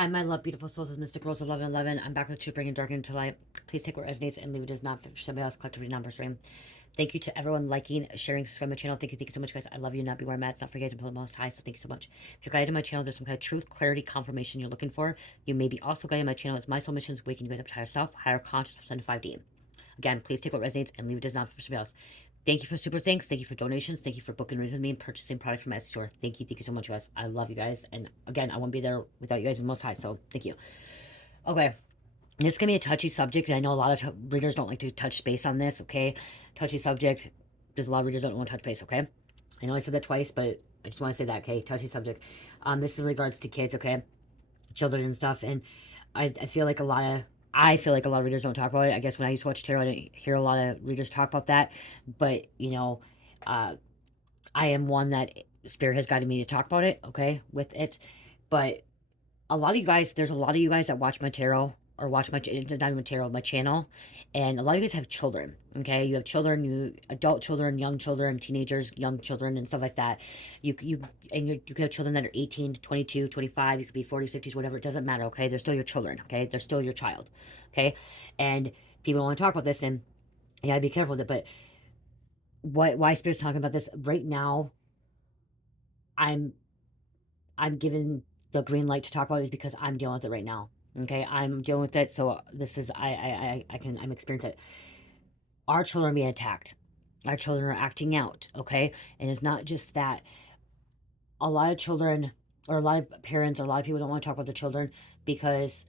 Hi, my love, beautiful souls. It's Mystic Rose 1111. I'm back with Truth Bringing Dark into Light. Please take what resonates and leave it as not for somebody else. Collectively non stream. Thank you to everyone liking, sharing, subscribing to my channel. Thank you so much, guys. I love you. Not be where I'm at. It's not for you guys. I'm the most high. So thank you so much. If you're guided to my channel, there's some kind of truth, clarity, confirmation you're looking for. You may be also guided my channel. It's my soul mission to awaken you guys up to higher self, higher consciousness, and 5D. Again, please take what resonates and leave it as not for somebody else. Thank you for super thanks. Thank you for donations. Thank you for booking readings with me and purchasing products from my store. Thank you so much, guys. I love you guys. And again, I wouldn't be there without you guys in the most high. So thank you. Okay. This can be a touchy subject, and I know a lot of readers don't like to touch base on this, okay? Touchy subject. There's a lot of readers that don't want to touch base, okay? I know I said that twice, but I just want to say that, okay? Touchy subject. This is in regards to kids, okay? Children and stuff, and I feel like a lot of readers don't talk about it. I guess when I used to watch tarot, I didn't hear a lot of readers talk about that, but, uh, I am one that Spirit has guided me to talk about it, okay, with it, but a lot of you guys, there's a lot of you guys that watch my tarot or watch my not tarot, my channel, and a lot of you guys have children. Okay, you have children, adult children, young children, teenagers, young children, and stuff like that. You could have children that are 18, 22, 25. You could be 40s, 50s, whatever. It doesn't matter. Okay, they're still your children. Okay, they're still your child. Okay, and people don't want to talk about this, and you gotta be careful with it. But why Spirit's talking about this right now? I'm I'm given the green light to talk about it is because I'm dealing with it right now. Okay, I'm dealing with it, so this is I'm experiencing it. Our children are being attacked. Our children are acting out. Okay, and it's not just that. A lot of children, or a lot of parents, or a lot of people don't want to talk about their children because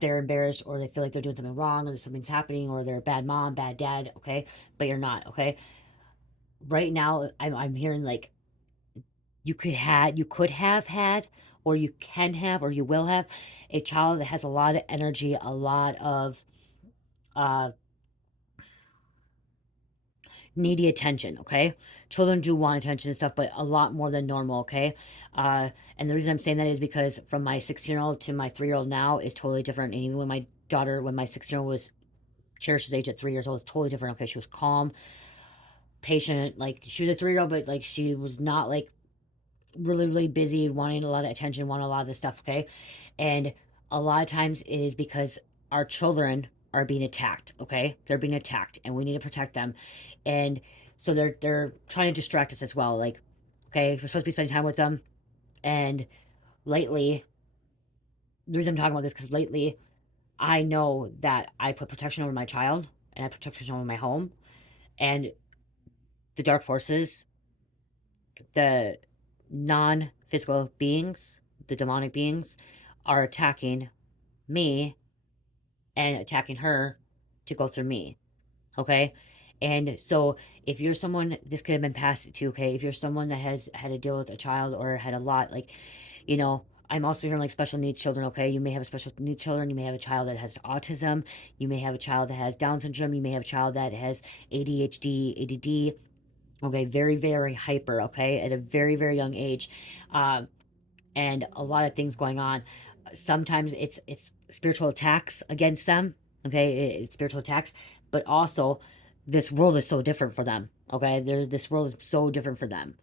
they're embarrassed, or they feel like they're doing something wrong, or something's happening, or they're a bad mom, bad dad. Okay, but you're not. Okay, right now I'm hearing like you could have had, or you can have, or you will have a child that has a lot of energy, a lot of uh needy attention. Okay, children do want attention and stuff, but a lot more than normal. Okay, and the reason I'm saying that is because from my 16-year-old to my 3-year-old now is totally different. And even when my 16-year-old was Cherish's age at 3 years old, it's totally different. Okay, she was calm, patient. Like, she was a 3-year-old, but like she was not like really busy, wanting a lot of attention, wanting a lot of this stuff. Okay, and a lot of times it is because our children are being attacked. Okay, they're being attacked, and we need to protect them. And so they're trying to distract us as well. Like, okay, we're supposed to be spending time with them, and lately, the reason I'm talking about this because lately I know that I put protection over my child, and I put protection over my home, and the dark forces, the non-physical beings, the demonic beings, are attacking me and attacking her to go through me. Okay. And so if you're someone, this could have been passed to, okay, if you're someone that has had to deal with a child or had a lot, like, I'm also hearing like special needs children. Okay, you may have a special needs children, you may have a child that has autism, you may have a child that has Down syndrome, you may have a child that has ADHD, ADD. Okay, very, very hyper. Okay, at a very, very young age. um, and a lot of things going on. Sometimes it's spiritual attacks against them. Okay, it's spiritual attacks, but also this world is so different for them. Okay, this world is so different for them,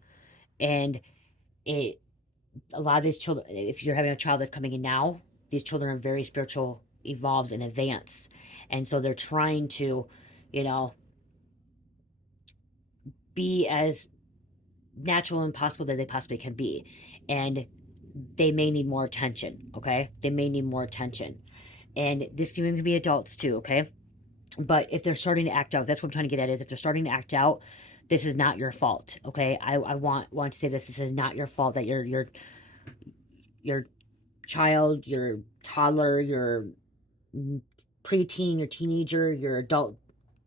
and it a lot of these children. If you're having a child that's coming in now, these children are very spiritual, evolved, and advanced, and so they're trying to, you know, be as natural and possible that they possibly can be, and they may need more attention. Okay, they may need more attention, and this even can be adults too. Okay, but if they're starting to act out, that's what I'm trying to get at, is if they're starting to act out, this is not your fault. Okay, I want to say this is not your fault that your child, your toddler, your preteen, your teenager, your adult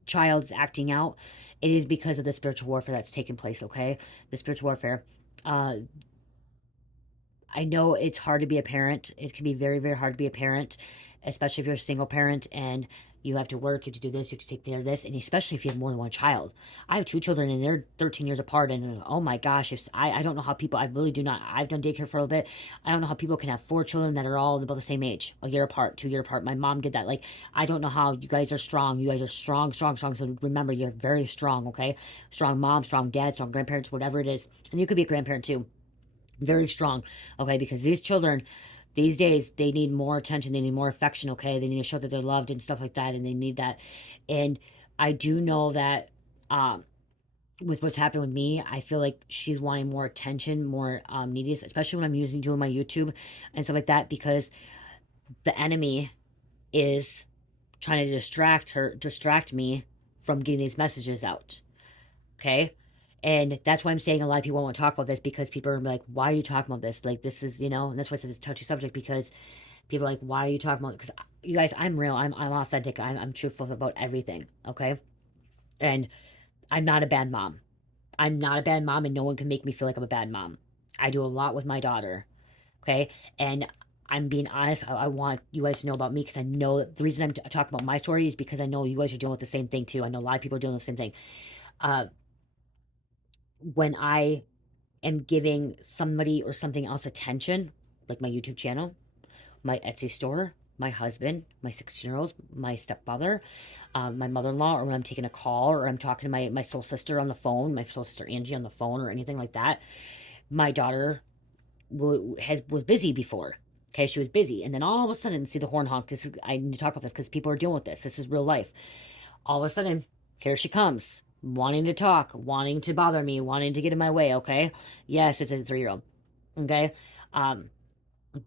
child is acting out. It is because of the spiritual warfare that's taking place. Okay, the spiritual warfare. uh I know it's hard to be a parent. It can be very, very hard to be a parent, especially if you're a single parent and you have to work, you have to do this, you have to take care of this, and especially if you have more than one child. I have two children and they're 13 years apart, and oh my gosh, if I don't know how people, I really do not, I've done daycare for a little bit. I don't know how people can have four children that are all about the same age, a year apart, 2 year apart. My mom did that. Like, I don't know how you guys are strong. You guys are strong, strong, strong. So remember, you're very strong, okay? Strong mom, strong dad, strong grandparents, whatever it is. And you could be a grandparent too, very strong. Okay, because these children, These days, they need more attention. They need more affection, okay? They need to show that they're loved and stuff like that, and they need that. And I do know that um, with what's happened with me, I feel like she's wanting more attention, more neediness, especially when I'm doing my YouTube and stuff like that, because the enemy is trying to distract me from getting these messages out. Okay. And that's why I'm saying a lot of people won't talk about this, because people are like, why are you talking about this? Like, this is, and that's why I said it's a touchy subject, because people are like, why are you talking about it? Because you guys, I'm real. I'm authentic. I'm truthful about everything. Okay. And I'm not a bad mom. I'm not a bad mom, and no one can make me feel like I'm a bad mom. I do a lot with my daughter. Okay. And I'm being honest. I want you guys to know about me, because I know the reason I'm talking about my story is because I know you guys are dealing with the same thing too. I know a lot of people are dealing with the same thing. Uh, when I am giving somebody or something else attention, like my YouTube channel, my Etsy store, my husband, my 16-year-old, my stepfather, my mother-in-law, or when I'm taking a call, or I'm talking to my soul sister on the phone, my soul sister Angie on the phone, or anything like that. My daughter was busy before. Okay, she was busy, and then all of a sudden, see the horn honk. I need to talk about this because people are dealing with this. This is real life. All of a sudden, here she comes, wanting to talk, wanting to bother me, wanting to get in my way. Okay, yes, it's a 3-year-old. Okay, um,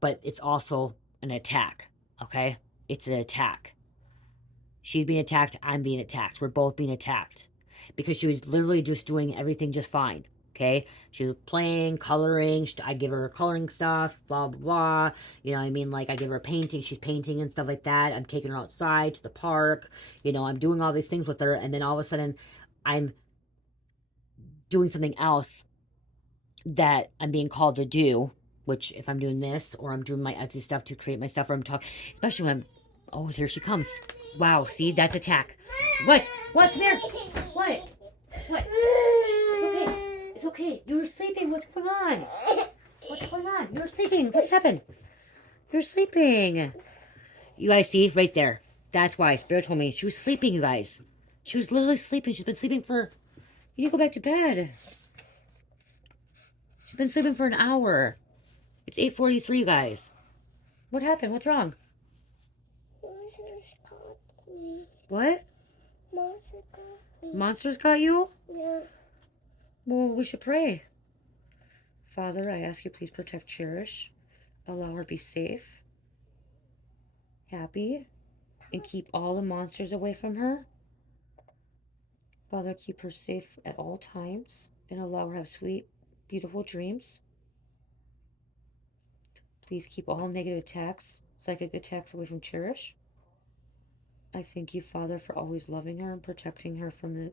but it's also an attack. Okay, it's an attack. She's being attacked. I'm being attacked. We're both being attacked because she was literally just doing everything just fine. Okay, she was playing, coloring. I give her coloring stuff, blah blah blah. You know what I mean? Like, I give her painting. She's painting and stuff like that. I'm taking her outside to the park. I'm doing all these things with her, and then all of a sudden, I'm doing something else that I'm being called to do. Which, if I'm doing this, or I'm doing my Etsy stuff to create my stuff, or I'm talking, especially when oh, here she comes. Wow, see, that's attack. What? What? Come here. What? What? It's okay. It's okay. You were sleeping. What's going on? What's going on? You were sleeping. What's happened? You're sleeping. You guys see? Right there. That's why Spirit told me she was sleeping, you guys. She was literally sleeping. She's been sleeping for... You need to go back to bed. She's been sleeping for an hour. It's 8:43, you guys. What happened? What's wrong? Monsters got me. What? Monsters got me. Monsters got you? Yeah. Well, we should pray. Father, I ask you please protect Cherish. Allow her to be safe, happy, and keep all the monsters away from her. Father, keep her safe at all times and allow her to have sweet, beautiful dreams. Please keep all negative attacks, psychic attacks away from Cherish. I thank you, Father, for always loving her and protecting her from the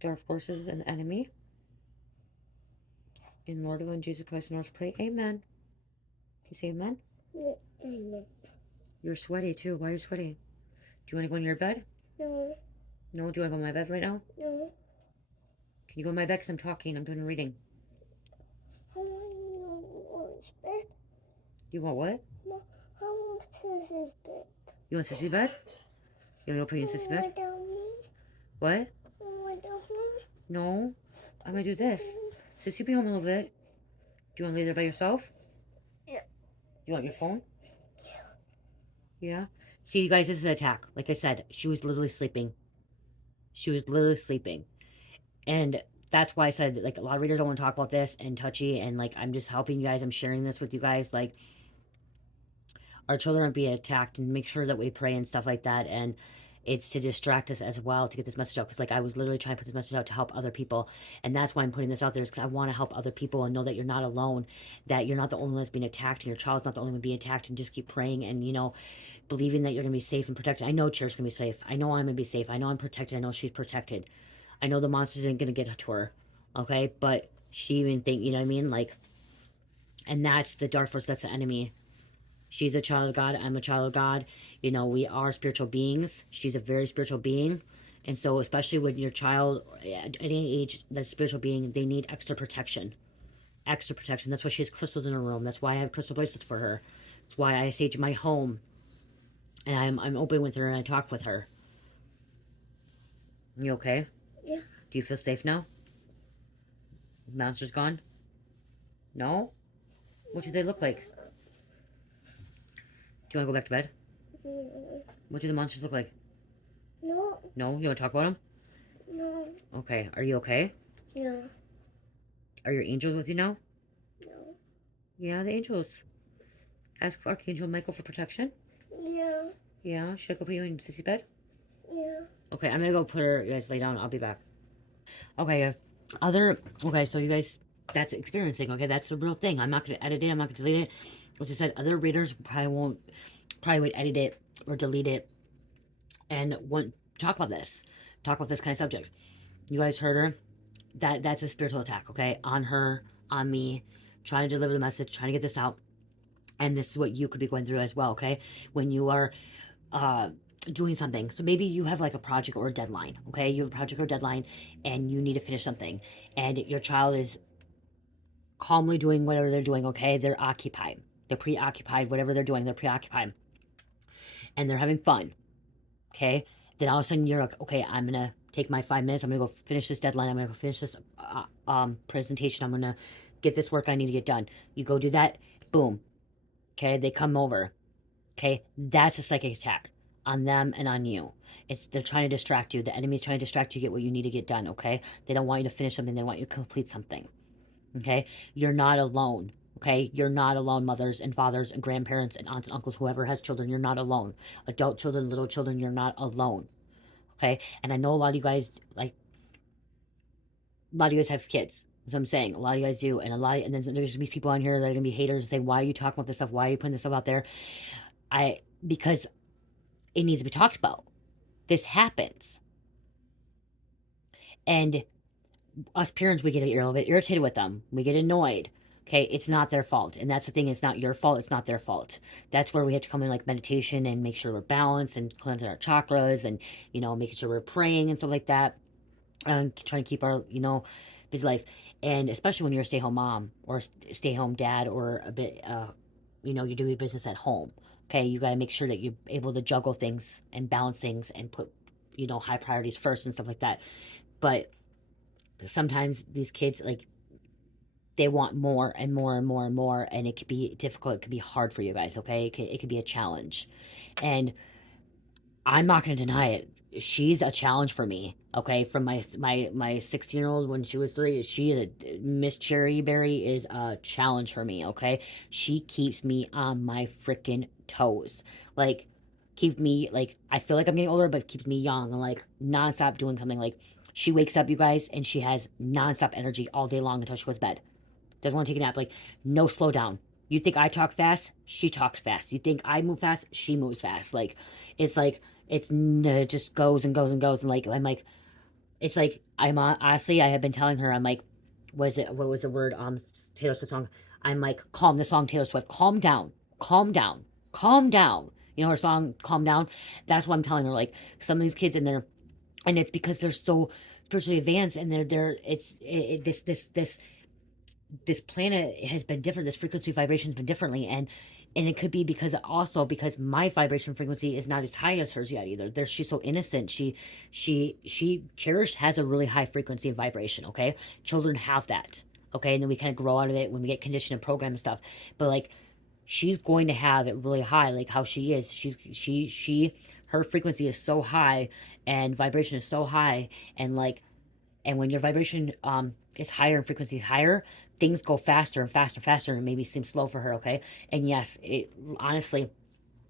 dark forces and the enemy. In Lord of Jesus Christ, and I pray, amen. Can you say amen? Yeah. Amen. You're sweaty too. Why are you sweaty? Do you want to go in your bed? No. No? Do you want to go in my bed right now? No. Can you go in my bed? Because I'm talking. I'm doing a reading. How long is bed? You want what? How much is this bed? You want Sissy bed? You want me to put you in Sissy bed? What? No. I'm going to do this. Sissy, be home a little bit. Do you want to lay there by yourself? Yeah. You want your phone? Yeah. See, you guys, this is an attack. Like I said, she was literally sleeping. She was literally sleeping. And that's why I said, like, a lot of readers don't want to talk about this and Touchy. And, like, I'm just helping you guys. I'm sharing this with you guys. Like, our children are being attacked, and make sure that we pray and stuff like that. And it's to distract us as well to get this message out. Because, like, I was literally trying to put this message out to help other people. And that's why I'm putting this out there, is because I want to help other people and know that you're not alone, that you're not the only one that's being attacked, and your child's not the only one being attacked. And just keep praying and, believing that you're going to be safe and protected. I know Cher's going to be safe. I know I'm going to be safe. I know I'm protected. I know she's protected. I know the monsters ain't going to get to her. Okay? But she even think, you know what I mean? Like, and that's the dark force. That's the enemy. She's a child of God. I'm a child of God. We are spiritual beings. She's a very spiritual being. And so, especially when your child, at any age, that's a spiritual being, they need extra protection. Extra protection. That's why she has crystals in her room. That's why I have crystal bracelets for her. That's why I sage my home. And I'm open with her and I talk with her. You okay? Yeah. Do you feel safe now? Monster's gone? No? What do they look like? Do you want to go back to bed? No. What do the monsters look like? No. No? You want to talk about them? No. Okay. Are you okay? No. Are your angels with you now? No. Yeah, the angels. Ask for Archangel Michael for protection. Yeah. Yeah. Should I go put you in Sissy bed? Yeah. Okay, I'm gonna go put her. You guys lay down. I'll be back. Okay. Other. Okay, so you guys, that's experiencing. Okay, that's the real thing. I'm not gonna edit it. I'm not gonna delete it. As I said, other readers probably would edit it or delete it and won't talk about this kind of subject. You guys heard her. That's a spiritual attack. Okay, on her, on me, trying to deliver the message, trying to get this out. And this is what you could be going through as well. Okay, when you are uh doing something. So maybe you have like a project or a deadline. Okay, you have a project or a deadline and you need to finish something, and your child is calmly doing whatever they're doing. Okay, they're occupied, they're preoccupied, whatever they're doing, they're preoccupied, and they're having fun. Okay, then all of a sudden you're like, okay, I'm gonna take my 5 minutes, I'm gonna go finish this deadline, I'm gonna go finish this presentation, I'm gonna get this work I need to get done. You go do that, boom. Okay, they come over. Okay, that's a psychic attack on them and on you. They're trying to distract you. The enemy's trying to distract you, get what you need to get done. Okay, they don't want you to finish something. They want you to complete something. Okay, you're not alone. Okay, you're not alone, mothers and fathers and grandparents and aunts and uncles, whoever has children. You're not alone. Adult children, little children, you're not alone. Okay, and I know a lot of you guys a lot of you guys have kids. That's what I'm saying. A lot of you guys do, and and then there's these people on here that are gonna be haters and say, "Why are you talking about this stuff? Why are you putting this stuff out there?" Because it needs to be talked about. This happens. And us parents, we get a little bit irritated with them. We get annoyed. Okay, it's not their fault. And that's the thing, it's not your fault, it's not their fault. That's where we have to come in like meditation and make sure we're balanced and cleansing our chakras and, making sure we're praying and stuff like that. And trying to keep our, busy life. And especially when you're a stay home mom or stay home dad or a bit, you're doing business at home. Okay, you got to make sure that you're able to juggle things and balance things and put, high priorities first and stuff like that. But sometimes these kids, like, they want more and more and more and more, and it could be difficult. It could be hard for you guys. Okay, it could be a challenge, and I'm not going to deny it. She's a challenge for me. Okay, from my 16-year-old when she was 3, Miss Cherry Berry is a challenge for me. Okay, she keeps me on my freaking toes. Like, keep me, like, I feel like I'm getting older, but keeps me young and like nonstop doing something. Like, she wakes up, you guys, and she has nonstop energy all day long until she goes to bed. Doesn't want to take a nap. Like, no slow down. You think I talk fast? She talks fast. You think I move fast? She moves fast. It's like it just goes and goes and goes. And like, I'm like, it's like, I'm honestly, I have been telling her, I'm like, what was the word? Taylor Swift song. I'm like, calm. The song Taylor Swift. Calm down. Calm down. Calm down. You know her song, Calm Down. That's what I'm telling her. Like, some of these kids in there, and it's because they're so spiritually advanced, and this planet has been different, this frequency vibration has been differently, and it could be because my vibration frequency is not as high as hers yet either. She's so innocent. She Cherish has a really high frequency of vibration. Okay, children have that. Okay, and then we kind of grow out of it when we get conditioned and programmed and stuff. But like, she's going to have it really high, like how she is. Her frequency is so high, and vibration is so high, and like, and when your vibration is higher and frequency is higher, things go faster and faster and faster, and it maybe seems slow for her. Okay, and yes, it honestly,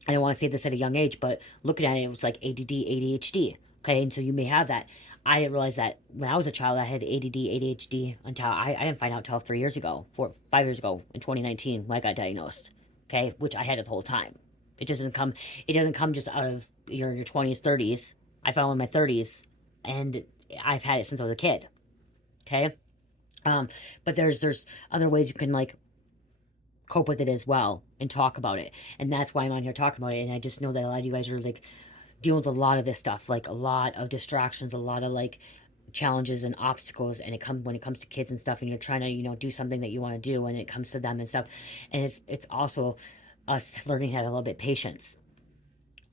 I don't want to say this at a young age, but looking at it, it was like ADD, ADHD. Okay, and so you may have that. I didn't realize that when I was a child, I had ADD, ADHD until I didn't find out until 3 years ago, 5 years ago, in 2019 when I got diagnosed. Okay, which I had it the whole time. It doesn't come. It doesn't come just out of your 20s, 30s. I found it in my 30s, and I've had it since I was a kid. Okay, but there's other ways you can like cope with it as well and talk about it, and that's why I'm on here talking about it. And I just know that a lot of you guys are like dealing with a lot of this stuff, like a lot of distractions, a lot of like challenges and obstacles, and when it comes to kids and stuff, and you're trying to do something that you want to do, and it comes to them and stuff, and it's also us learning to have a little bit of patience.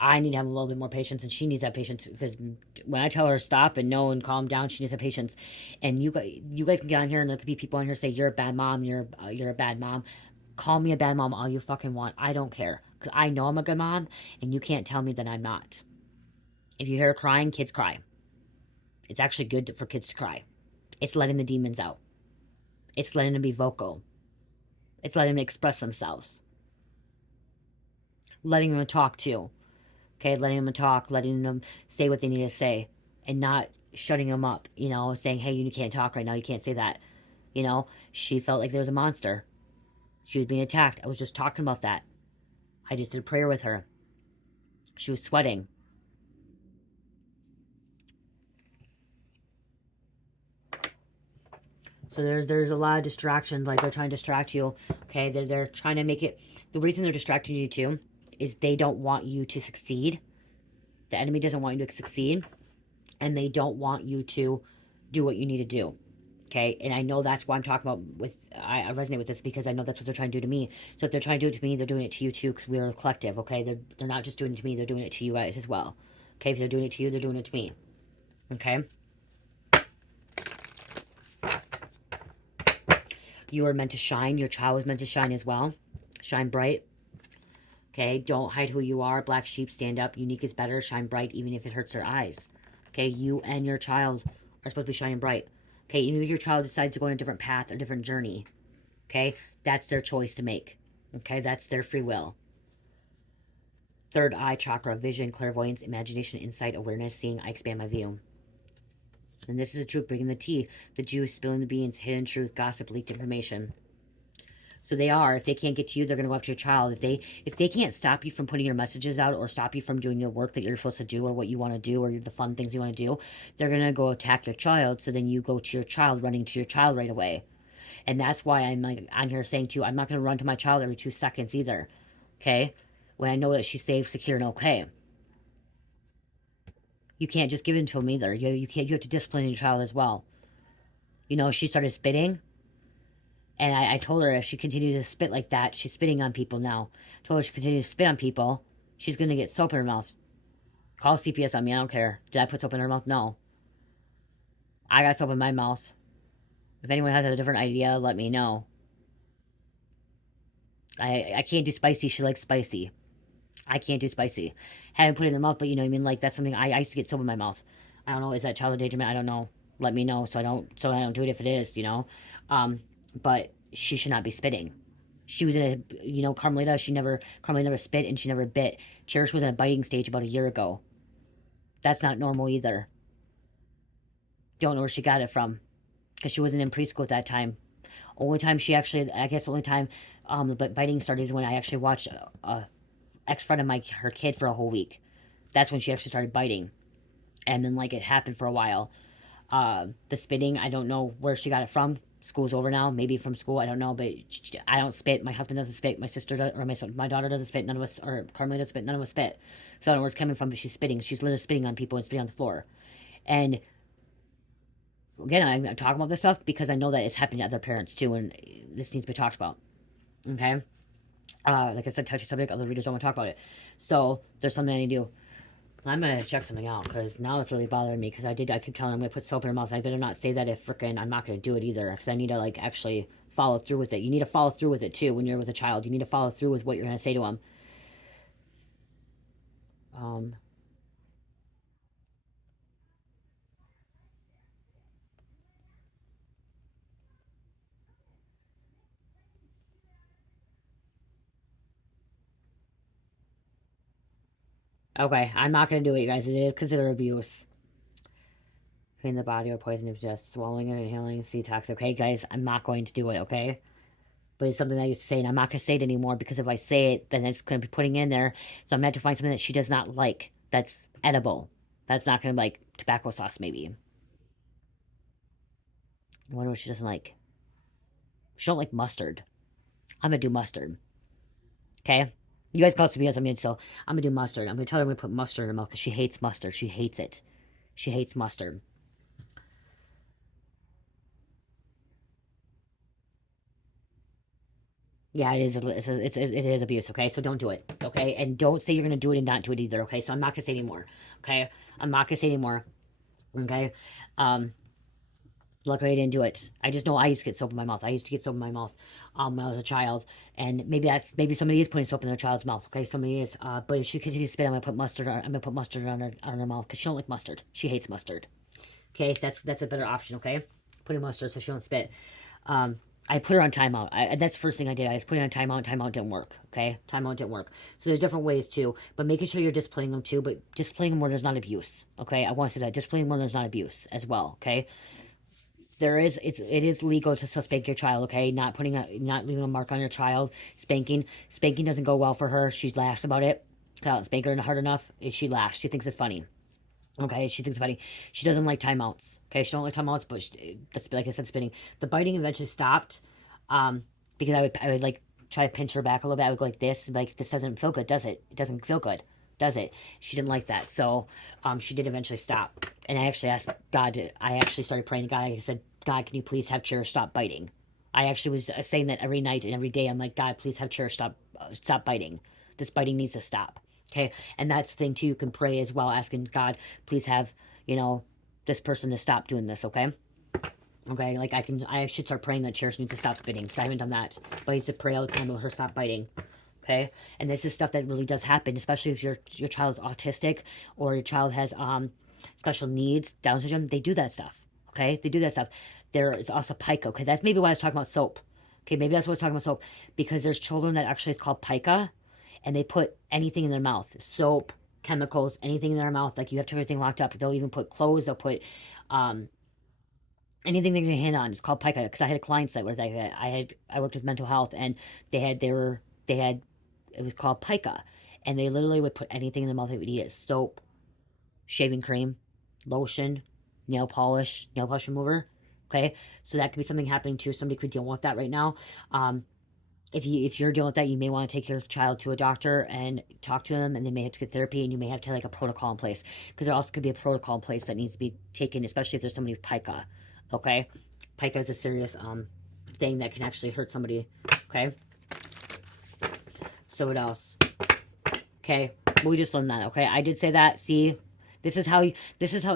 I need to have a little bit more patience, and she needs to have patience, because when I tell her stop and no and calm down, she needs to have patience. And you guys can get on here, and there could be people on here say you're a bad mom, you're a bad mom. Call me a bad mom all you fucking want. I don't care. Because I know I'm a good mom, and you can't tell me that I'm not. If you hear her crying, kids cry. It's actually good for kids to cry. It's letting the demons out. It's letting them be vocal. It's letting them express themselves. Letting them talk too. Okay, letting them talk, letting them say what they need to say, and not shutting them up, you know, saying, hey, you can't talk right now, you can't say that. You know, she felt like there was a monster. She was being attacked. I was just talking about that. I just did a prayer with her. She was sweating. So there's a lot of distractions, like they're trying to distract you. Okay, they're trying to make it. The reason they're distracting you too is they don't want you to succeed. The enemy doesn't want you to succeed, and they don't want you to do what you need to do. Okay, and I know that's why I'm talking about with I resonate with this because I know that's what they're trying to do to me. So if they're trying to do it to me, they're doing it to you too, because we're a collective. Okay, they're not just doing it to me, they're doing it to you guys as well. Okay, if they're doing it to you, they're doing it to me. Okay, you are meant to shine. Your child is meant to shine as well. Shine bright. Okay, don't hide who you are. Black sheep, stand up. Unique is better. Shine bright, even if it hurts their eyes. Okay, you and your child are supposed to be shining bright. Okay, even if your child decides to go on a different path or different journey, okay, that's their choice to make. Okay, that's their free will. Third eye chakra, vision, clairvoyance, imagination, insight, awareness, seeing. I expand my view. And this is the truth, bringing the tea, the juice, spilling the beans, hidden truth, gossip, leaked information. So they are. If they can't get to you, they're going to go after your child. If they can't stop you from putting your messages out or stop you from doing your work that you're supposed to do or what you want to do or the fun things you want to do, they're going to go attack your child. So then you go to your child, running to your child right away. And that's why I'm like on here saying to you, I'm not going to run to my child every 2 seconds either. Okay? When I know that she's safe, secure, and okay. You can't just give it to them either. You can't. You have to discipline your child as well. You know, she started spitting. And I told her if she continues to spit like that, she's spitting on people now. I told her if she continues to spit on people, she's going to get soap in her mouth. Call CPS on me, I don't care. Did I put soap in her mouth? No. I got soap in my mouth. If anyone has a different idea, let me know. I can't do spicy. She likes spicy. I can't do spicy. Haven't put it in her mouth, but you know what I mean? Like, that's something I used to get soap in my mouth. I don't know. Is that child endangerment? I don't know. Let me know so I don't do it if it is, you know? But she should not be spitting. She was in a, you know, Carmelita never spit and she never bit. Cherish was in a biting stage about a year ago. That's not normal either. Don't know where she got it from because she wasn't in preschool at that time. Only time she actually, I guess the only time but biting started is when I actually watched a ex-friend of her kid for a whole week. That's when she actually started biting. And then like it happened for a while. The spitting, I don't know where she got it from. School's over now, maybe from school, I don't know, but I don't spit. My husband doesn't spit. My sister does, or my daughter doesn't spit. None of us, or Carmelita doesn't spit. None of us spit. So I don't know where it's coming from, but she's spitting. She's literally spitting on people and spitting on the floor. And again, I'm talking about this stuff because I know that it's happening to other parents too, and this needs to be talked about. Okay. Like I said, touchy subject. Other readers don't want to talk about it. So there's something I need to do. I'm gonna check something out because now it's really bothering me because I keep telling her I'm gonna put soap in her mouth. I better not say that if frickin' I'm not gonna do it either because I need to like actually follow through with it. You need to follow through with it too when you're with a child. You need to follow through with what you're gonna say to them. Um, okay, I'm not gonna do it, you guys. It is considered abuse. Clean the body or poison if just swallowing it, inhaling, see toxic. Okay, guys, I'm not going to do it. Okay. But it's something I used to say, and I'm not going to say it anymore because if I say it, then it's going to be putting in there. So I'm meant to find something that she does not like that's edible. That's not going to like tobacco sauce, maybe. I wonder what she doesn't like. She don't like mustard. I'm going to do mustard. Okay? You guys call it CBS, so I'm going to do mustard. I'm going to tell her I'm going to put mustard in her mouth because she hates mustard. She hates it. She hates mustard. Yeah, it is. It is abuse. Okay, so don't do it. Okay, and don't say you're gonna do it and not do it either. Okay, so I'm not gonna say anymore. Okay, I'm not gonna say anymore. Okay, um, Luckily, I didn't do it. I just know I used to get soap in my mouth. I used to get soap in my mouth when I was a child, and maybe somebody is putting soap in their child's mouth. Okay, somebody is. But if she continues to spit, I'm gonna put mustard on her mouth because she don't like mustard. She hates mustard. Okay, that's a better option. Okay, putting mustard so she don't spit. Um, I put her on timeout. That's the first thing I did. I was putting her on timeout. Timeout didn't work. Okay, timeout didn't work. So there's different ways too, but making sure you're disciplining them too. But disciplining them where there's not abuse. Okay, I want to say that disciplining where there's not abuse as well. Okay, it is legal to still spank your child. Okay, not leaving a mark on your child. Spanking doesn't go well for her. She laughs about it. Spank her hard enough. She laughs. She thinks it's funny. Okay, she thinks it's funny. She doesn't like timeouts. Okay, she don't like timeouts, but that's like I said, spinning. The biting eventually stopped, because I would like try to pinch her back a little bit. I would go like this, like this doesn't feel good, does it? It doesn't feel good, does it? She didn't like that, so she did eventually stop. And I actually asked God. I actually started praying to God. I said, God, can you please have Cherish stop biting? I actually was saying that every night and every day. I'm like, God, please have Cherish stop biting. This biting needs to stop. Okay, and that's the thing too. You can pray as well, asking God, please have, you know, this person to stop doing this. Okay, okay. Like I should start praying that Cherish needs to stop spitting because I haven't done that. But I used to pray all the time about her stop biting. Okay, and this is stuff that really does happen, especially if your child is autistic or your child has special needs, Down syndrome. They do that stuff. Okay, they do that stuff. There is also pica. Okay, that's maybe why I was talking about soap. Okay, maybe that's what I was talking about soap because there's children that actually it's called pica, and they put anything in their mouth, soap, chemicals, anything in their mouth. Like you have to have everything locked up. They'll even put clothes. They'll put um, anything they can hand on. It's called pica because I had a client that was like that. I worked with mental health, and they had it was called pica, and they literally would put anything in their mouth they would eat it. Soap, shaving cream, lotion, nail polish remover. Okay, so that could be something happening too. Somebody could deal with that right now. Um, if you're dealing with that, you may want to take your child to a doctor and talk to them, and they may have to get therapy, and you may have to like a protocol in place because there also could be a protocol in place that needs to be taken, especially if there's somebody with pica. Okay, pica is a serious thing that can actually hurt somebody. Okay, so what else? Okay, we just learned that. Okay, I did say that. See, this is how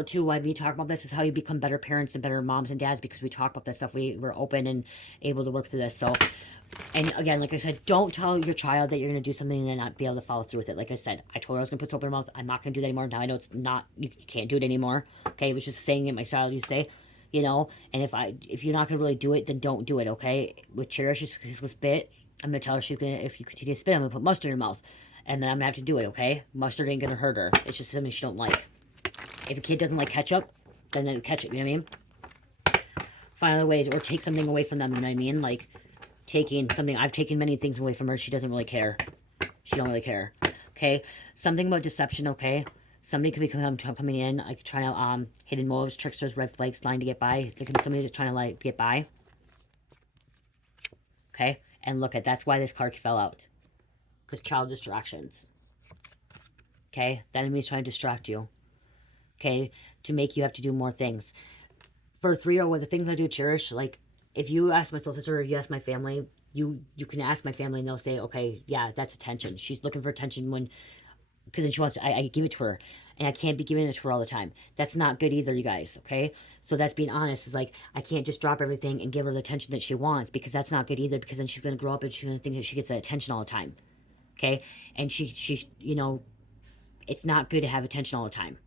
too. Why we talk about this is how you become better parents and better moms and dads because we talk about this stuff. We're open and able to work through this. So, and again, like I said, don't tell your child that you're going to do something and then not be able to follow through with it. Like I said, I told her I was going to put soap in her mouth. I'm not going to do that anymore. Now I know it's not, you can't do it anymore. Okay, it was just saying it my child used to say, and if you're not going to really do it, then don't do it, okay? With Cherish, she's going to spit. I'm going to tell her if you continue to spit, I'm going to put mustard in her mouth. And then I'm going to have to do it, okay? Mustard ain't going to hurt her. It's just something she don't like. If a kid doesn't like ketchup, then ketchup, you know what I mean? Find other ways, or take something away from them, you know what I mean? Like, taking something, I've taken many things away from her, she doesn't really care. She don't really care. Okay? Something about deception, okay? Somebody could be coming in, like, trying to, hidden motives, tricksters, red flags, lying to get by. There could be somebody that's trying to, like, get by. Okay? And look at, that's why this card fell out. Because child distractions. Okay? The enemy's trying to distract you. Okay? To make you have to do more things. For 3-0, with the things I do cherish, like, if you ask my soul sister or you ask my family, you can ask my family and they'll say, okay, yeah, that's attention. She's looking for attention when, because then she wants, I give it to her, and I can't be giving it to her all the time. That's not good either, you guys, okay? So that's being honest. It's like, I can't just drop everything and give her the attention that she wants, because that's not good either, because then she's going to grow up and she's going to think that she gets that attention all the time, okay? And she, it's not good to have attention all the time.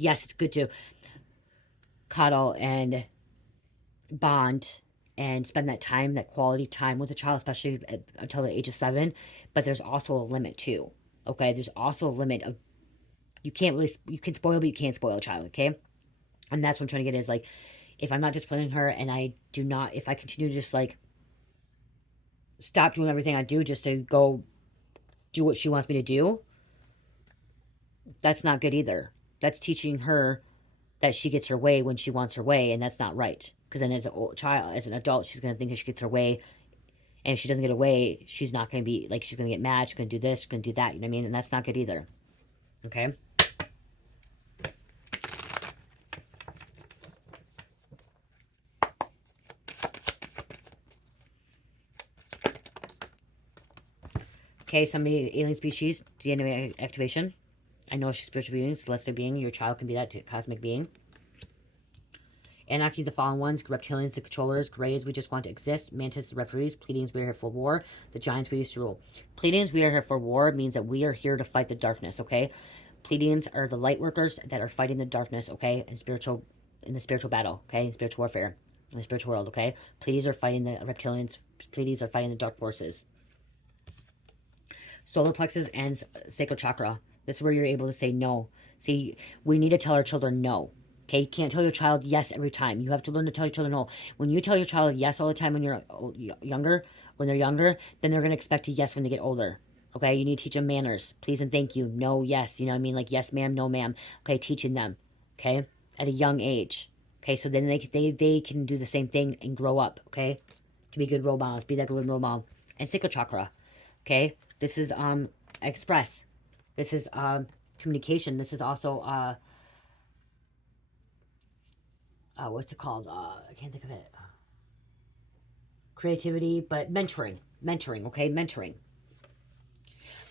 Yes, it's good to cuddle and bond and spend that time, that quality time with the child, especially until the age of 7. But there's also a limit too. Okay, there's also a limit of you can spoil, but you can't spoil a child. Okay, and that's what I'm trying to get is like, if I'm not disciplining her and if I continue to just like stop doing everything I do just to go do what she wants me to do, that's not good either. That's teaching her that she gets her way when she wants her way, and that's not right. Because then as an adult, she's going to think that she gets her way. And if she doesn't get away, she's not going to be, like, she's going to get mad. She's going to do this. She's going to do that. You know what I mean? And that's not good either. Okay? Okay, somebody, alien species, DNA activation. I know she's spiritual being, celestial being. Your child can be that too, cosmic being. Anarchy, the fallen ones. Reptilians, the controllers. Greys, we just want to exist. Mantis, the referees. Pleadings, we are here for war. The giants, we used to rule. Pleadings, we are here for war means that we are here to fight the darkness, okay? Pleadings are the light workers that are fighting the darkness, okay? In the spiritual battle, okay? In spiritual warfare. In the spiritual world, okay? Pleiades are fighting the reptilians. Pleiades are fighting the dark forces. Solar plexus and sacral chakra. This is where you're able to say no. See, we need to tell our children no. Okay, you can't tell your child yes every time. You have to learn to tell your children no. When you tell your child yes all the time when you're younger, then they're going to expect a yes when they get older. Okay, you need to teach them manners. Please and thank you. No, yes. You know what I mean? Like, yes, ma'am, no, ma'am. Okay, teaching them. Okay, at a young age. Okay, so then they can do the same thing and grow up. Okay, to be good role models. Be that good role model. And sacral chakra. Okay, this is express. This is communication. This is also what's it called? I can't think of it. Creativity, but mentoring. Mentoring, okay? Mentoring.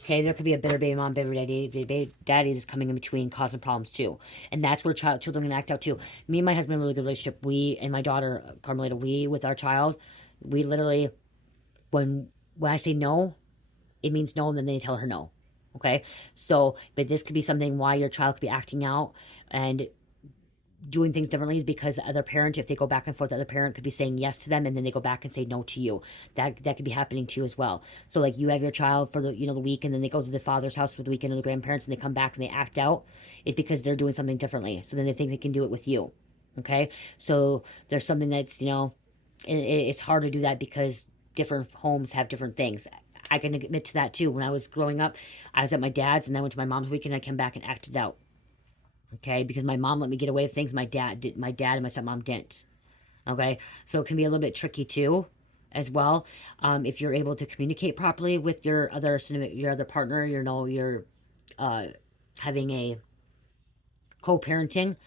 Okay, there could be a bitter baby mom, bitter daddy that's coming in between, causing problems too. And that's where children can act out too. Me and my husband have a really good relationship. We and my daughter, Carmelita, we with our child, we literally, when I say no, it means no, and then they tell her no. Okay, so, but this could be something why your child could be acting out and doing things differently is because the other parent, if they go back and forth, the other parent could be saying yes to them, and then they go back and say no to you. That could be happening to you as well. So like you have your child for the the week, and then they go to the father's house for the weekend or the grandparents, and they come back and they act out. It's because they're doing something differently. So then they think they can do it with you. Okay, so there's something that's it's hard to do that because different homes have different things. I can admit to that too. When I was growing up, I was at my dad's, and then I went to my mom's weekend. I came back and acted out. Okay, because my mom let me get away with things my dad did. My dad and my stepmom didn't. Okay, so it can be a little bit tricky too, as well. If you're able to communicate properly with your other partner, you're having a co-parenting.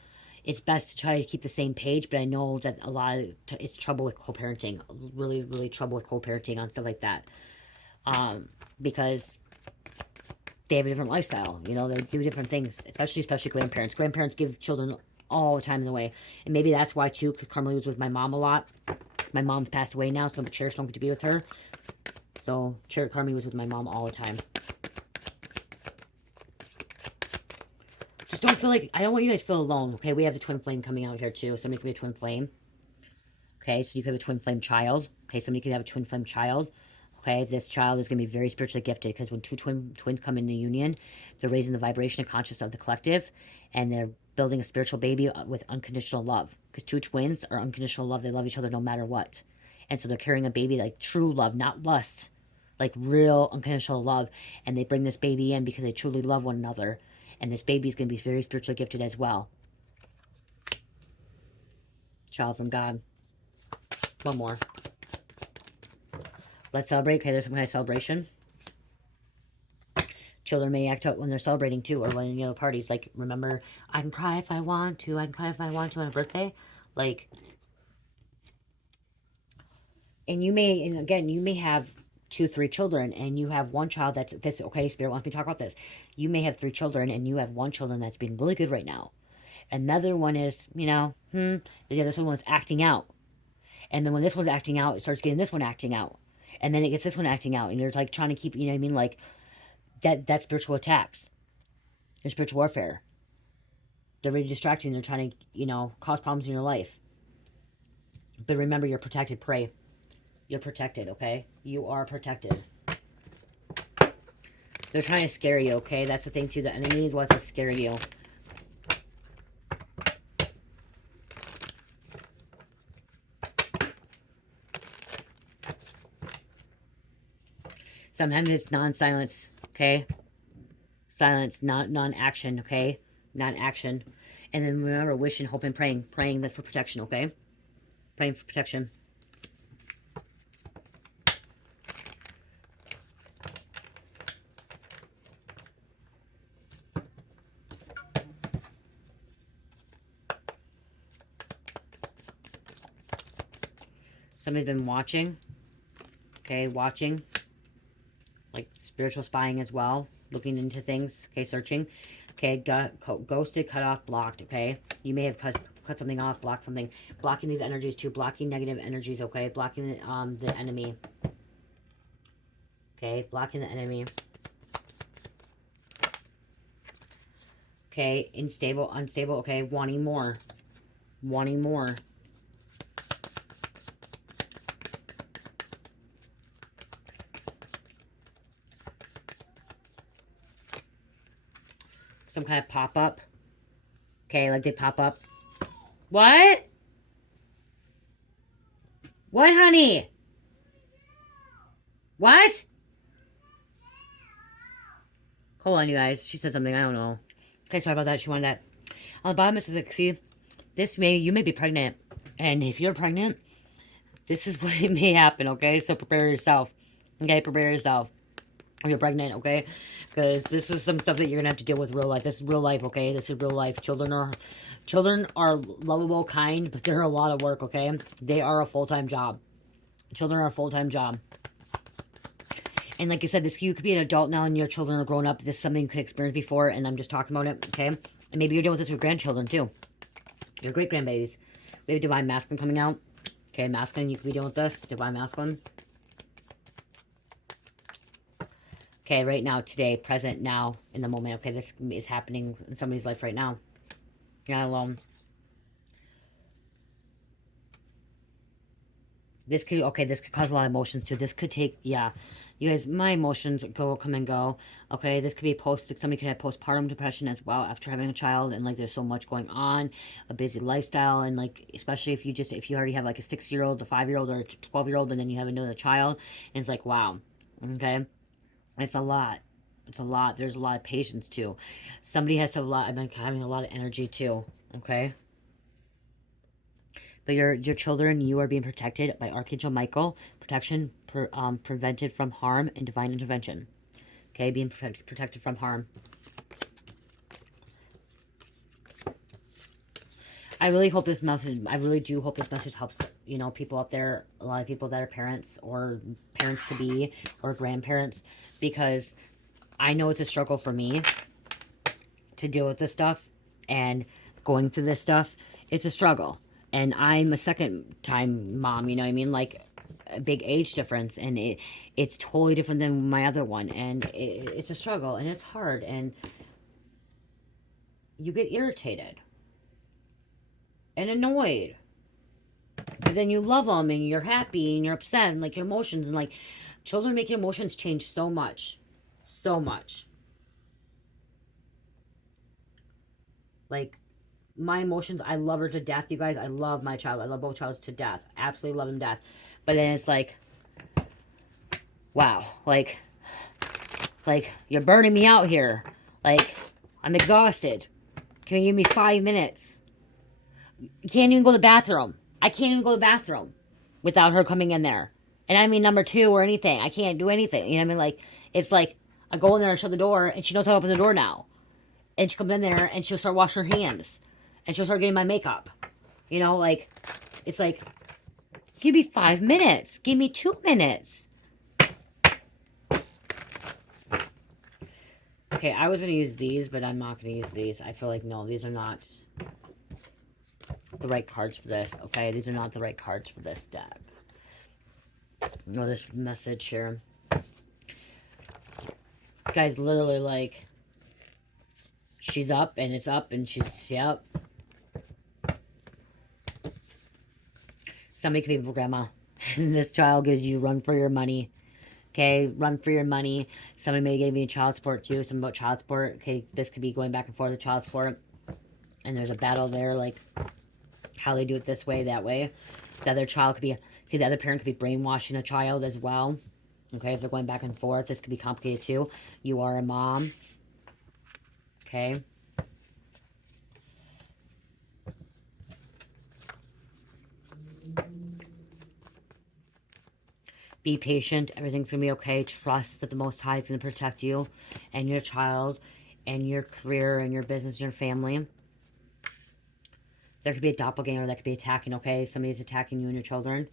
It's best to try to keep the same page. But I know that a lot of it's trouble with co-parenting. Really, really trouble with co-parenting on stuff like that. Because they have a different lifestyle. They do different things, especially grandparents. Grandparents give children all the time in the way. And maybe that's why, too, because Carmelita was with my mom a lot. My mom's passed away now, so Cherish don't get to be with her. So Carmelita was with my mom all the time. Just don't feel like, I don't want you guys to feel alone, okay? We have the twin flame coming out here, too. Somebody could be a twin flame. Okay, so you could have a twin flame child. Okay, somebody could have a twin flame child. Okay, this child is going to be very spiritually gifted because when two twins come into union, they're raising the vibration and consciousness of the collective, and they're building a spiritual baby with unconditional love. Because two twins are unconditional love. They love each other no matter what. And so they're carrying a baby like true love, not lust, like real unconditional love. And they bring this baby in because they truly love one another. And this baby is going to be very spiritually gifted as well. Child from God. One more. Let's celebrate. Okay, there's some kind of celebration. Children may act out when they're celebrating too, or when parties. Like, remember, I can cry if I want to. I can cry if I want to on a birthday. Like, and you may have 2-3 children, and you have one child that's this. Okay, Spirit wants me to talk about this. You may have 3 children, and you have one children that's being really good right now. Another one is, the other one's acting out. And then when this one's acting out, it starts getting this one acting out. And then it gets this one acting out. And you're like trying to keep, like that's spiritual attacks. There's spiritual warfare. They're really distracting. They're trying to, cause problems in your life. But remember, you're protected. Pray. You're protected, okay? You are protected. They're trying to scare you, okay? That's the thing, too. The enemy wants to scare you. Sometimes it's non-silence, okay? Silence, non-action, okay? Non-action. And then remember, wishing, hoping, praying. Praying for protection, okay? Praying for protection. Somebody's been watching, okay? Watching. Like spiritual spying as well. looking into things. Okay, searching. Okay, ghosted, cut off, blocked. Okay, you may have cut something off, blocked something, blocking these energies too, blocking negative energies. Okay, blocking the enemy. Okay, blocking the enemy. Okay, unstable, unstable. Okay, wanting more, wanting more. Some kind of pop-up. Okay, like they pop up. What? What, honey? What? Hold on, you guys. She said something. I don't know. Okay, sorry about that. She wanted that. On the bottom, it says, like, see, you may be pregnant. And if you're pregnant, this is what may happen, okay? So prepare yourself. Okay, prepare yourself. If you're pregnant, okay? Because this is some stuff that you're going to have to deal with real life. This is real life, okay? This is real life. Children are lovable, kind, but they're a lot of work, okay? They are a full-time job. Children are a full-time job. And like I said, you could be an adult now and your children are grown up. This is something you could experience before, and I'm just talking about it, okay? And maybe you're dealing with this with grandchildren, too. Your great-grandbabies. We have Divine Masculine coming out. Okay, Masculine, you could be dealing with this. Divine Masculine. Okay, right now, today, present, now, in the moment. Okay, this is happening in somebody's life right now. You're not alone. This could cause a lot of emotions, too. This could take, yeah. You guys, my emotions come and go. Okay, this could be somebody could have postpartum depression as well after having a child, and like there's so much going on, a busy lifestyle, and like especially if you already have like a 6-year-old, a 5-year-old, or a 12-year-old, and then you have another child, and it's like, wow, okay, it's a lot. It's a lot. There's a lot of patience too. Somebody has a lot. I've been having a lot of energy too. Okay. But your children, you are being protected by Archangel Michael. Protection, prevented from harm, and divine intervention. Okay, being protected from harm. I really hope this message, I really do hope this message helps, you know, people up there, a lot of people that are parents or parents-to-be or grandparents, because I know it's a struggle for me to deal with this stuff, and going through this stuff, it's a struggle. And I'm a second-time mom, you know what I mean? Like, a big age difference, and it's totally different than my other one, and it's a struggle, and it's hard, and you get irritated and annoyed. But then you love them, and you're happy, and you're upset, and like your emotions, and like children make your emotions change so much. So much. Like, my emotions, I love her to death, you guys. I love my child. I love both childs to death. Absolutely love them to death. But then it's like, wow. Like, you're burning me out here. Like, I'm exhausted. Can you give me 5 minutes? You can't even go to the bathroom. I can't even go to the bathroom without her coming in there. And I mean number 2 or anything. I can't do anything. You know what I mean? Like, it's like, I go in there and shut the door, and she knows how to open the door now. And she comes in there, and she'll start washing her hands. And she'll start getting my makeup. You know, like, it's like, give me 5 minutes. Give me 2 minutes. Okay, I was going to use these, but I'm not going to use these. I feel like, no, these are not the right cards for this, okay? These are not the right cards for this deck. No, this message here. Guys, literally, like, she's up, and it's up, and she's, yep. Somebody could be grandma. And this child gives you run for your money. Okay, run for your money. Somebody may give you child support too. Something about child support. Okay, this could be going back and forth with child support. And there's a battle there, like how they do it this way, that way. The other child could be, see, the other parent could be brainwashing a child as well. Okay, if they're going back and forth, this could be complicated too. You are a mom. Okay. Be patient. Everything's going to be okay. Trust that the Most High is going to protect you and your child and your career and your business and your family. There could be a doppelganger that could be attacking, okay? Somebody's attacking you and your children.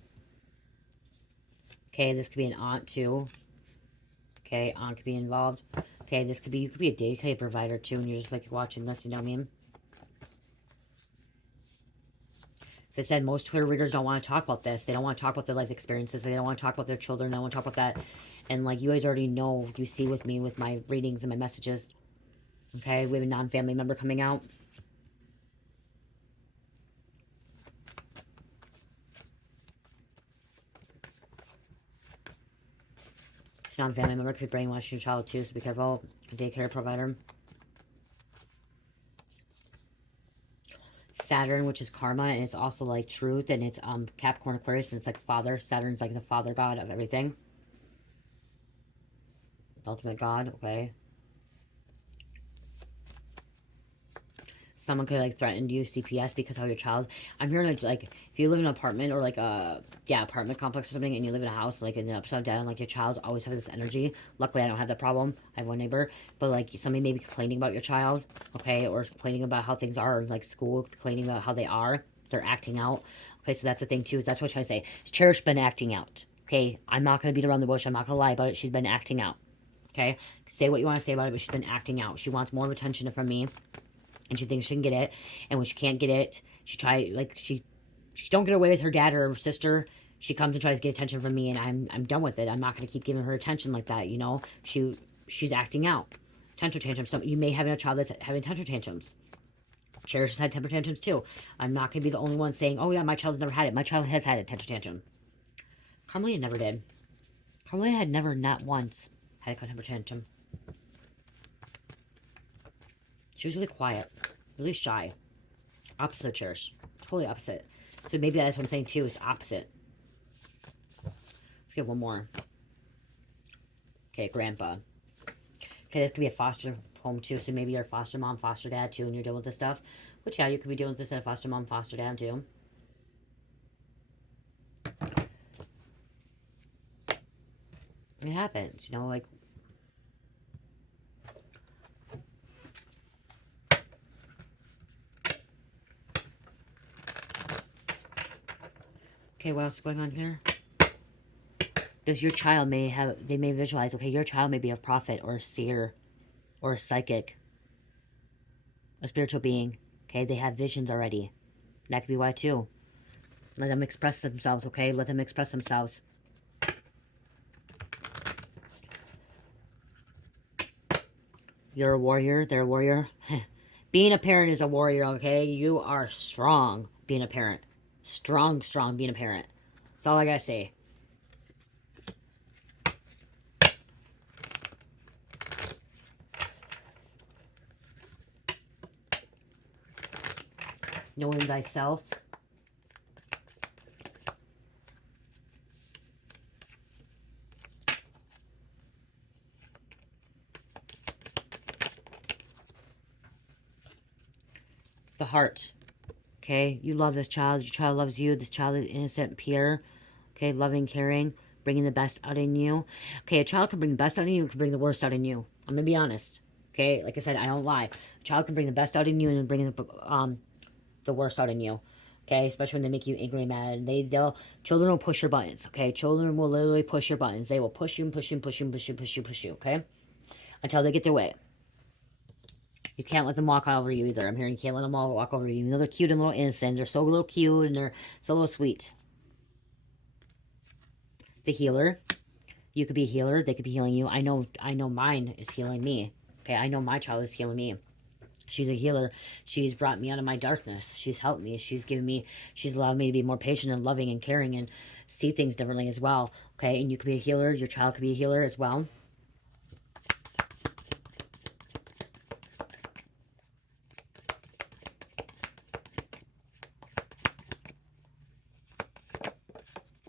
Okay, this could be an aunt too. Okay, aunt could be involved. Okay, this could be, you could be a daycare provider too, and you're just like watching this, you know what I mean? As I said, most Twitter readers don't want to talk about this. They don't want to talk about their life experiences. They don't want to talk about their children. They don't want to talk about that. And like you guys already know, you see with me with my readings and my messages. Okay, we have a non-family member coming out. This non-family member could brainwash your child too, so be careful. Daycare provider. Saturn, which is karma, and it's also like truth, and it's Capricorn Aquarius, and it's like father. Saturn's like the father god of everything. The ultimate god, okay. Someone could like threaten you CPS because of your child. I'm hearing like if you live in an apartment or like a apartment complex or something, and you live in a house like in an upside down, like your child's always have this energy. Luckily, I don't have that problem. I have one neighbor, but like somebody may be complaining about your child, okay, or complaining about how things are, like school, complaining about how they are, they're acting out. Okay, so that's the thing too. Is that's what I'm trying to say. Cherish's been acting out. Okay, I'm not gonna beat around the bush. I'm not gonna lie about it. She's been acting out. Okay, say what you want to say about it, but she's been acting out. She wants more attention from me, and she thinks she can get it, and when she can't get it, she don't get away with her dad or her sister. She comes and tries to get attention from me, and I'm done with it. I'm not going to keep giving her attention like that, you know. She's acting out. Temper tantrums. So you may have a child that's having temper tantrums. Cherish has had temper tantrums too. I'm not going to be the only one saying, oh yeah, my child's never had it. My child has had a temper tantrum. Carmelita never did. Carmelita had never, not once, had a temper tantrum. She was really quiet, really shy. Opposite of Cherish. Totally opposite. So maybe that's what I'm saying too, is opposite. Let's get one more. Okay, grandpa. Okay, this could be a foster home too, so maybe you're a foster mom, foster dad too, and you're dealing with this stuff. Which, yeah, you could be dealing with this as a foster mom, foster dad too. It happens, you know, like... Okay, what else is going on here? Does your child they may visualize, okay, your child may be a prophet or a seer or a psychic, a spiritual being. Okay, they have visions already. That could be why too. Let them express themselves, okay? Let them express themselves. You're a warrior, they're a warrior. Being a parent is a warrior, okay? You are strong being a parent. Strong being a parent. That's all I gotta say. Knowing thyself. The heart. Okay, you love this child. Your child loves you. This child is innocent, pure. Okay, loving, caring, bringing the best out in you. Okay, a child can bring the best out in you, can bring the worst out in you. I'm gonna be honest. Okay, like I said, I don't lie. A child can bring the best out in you and bring the worst out in you. Okay, especially when they make you angry and mad. Children will push your buttons. Okay, children will literally push your buttons. They will push you and push you and push you and push you, push you, push you. Okay, until they get their way. You can't let them walk over you either. I'm hearing you can't let them all walk over you. Even though they're cute and little innocent, they're so little cute and they're so little sweet. The healer. You could be a healer. They could be healing you. I know mine is healing me. Okay, I know my child is healing me. She's a healer. She's brought me out of my darkness. She's helped me. She's allowed me to be more patient and loving and caring and see things differently as well. Okay, and you could be a healer. Your child could be a healer as well.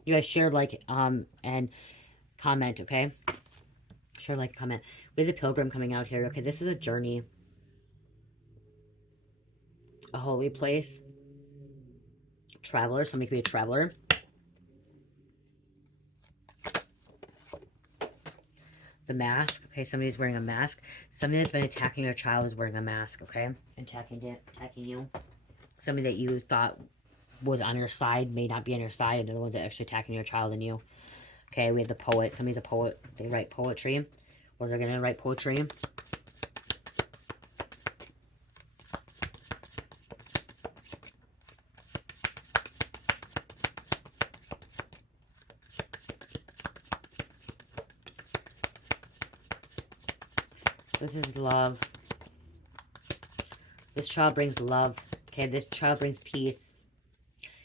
You guys share, like, and comment, okay? Share, like, comment. We have the pilgrim coming out here. Okay, this is a journey. A holy place. Traveler. Somebody could be a traveler. The mask. Okay, somebody's wearing a mask. Somebody that's been attacking your child is wearing a mask, okay? Attacking you. Somebody that you thought was on your side may not be on your side, and they're the ones that are actually attacking your child and you. Okay, we have the poet. Somebody's a poet. They write poetry. or they're going to write poetry. This is love. This child brings love. Okay, this child brings peace.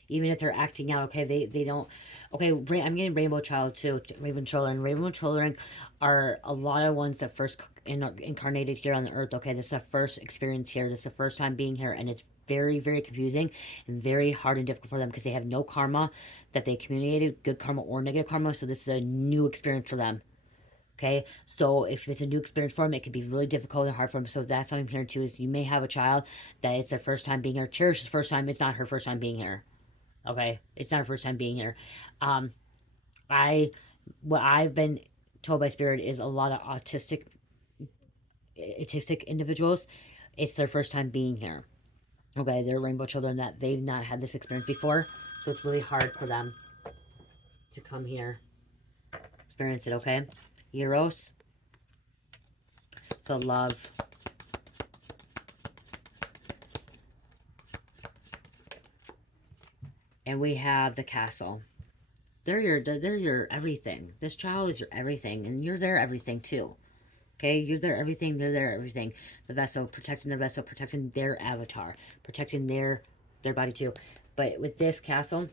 Even if they're acting out, okay, they don't. Okay, I'm getting rainbow child too. Rainbow children. Rainbow children are a lot of ones that first incarnated here on the earth. Okay, this is the first experience here. This is the first time being here, and it's very, very confusing and very hard and difficult for them because they have no karma that they communicated, good karma or negative karma. So this is a new experience for them. Okay, so if it's a new experience for them, it can be really difficult and hard for them. So that's what I'm hearing too. Is you may have a child that it's their first time being here. Cherish's first time. It's not her first time being here. Okay, it's not her first time being here. Um, I what I've been told by spirit is a lot of autistic individuals. It's their first time being here. Okay, they're rainbow children that they've not had this experience before, so it's really hard for them to come here, experience it. Okay, Eros. So love. And we have the castle. They're your everything. This child is your everything, and you're their everything too. Okay, you're their everything. They're their everything. The vessel, protecting the vessel, protecting their avatar, protecting their body too. But with this castle,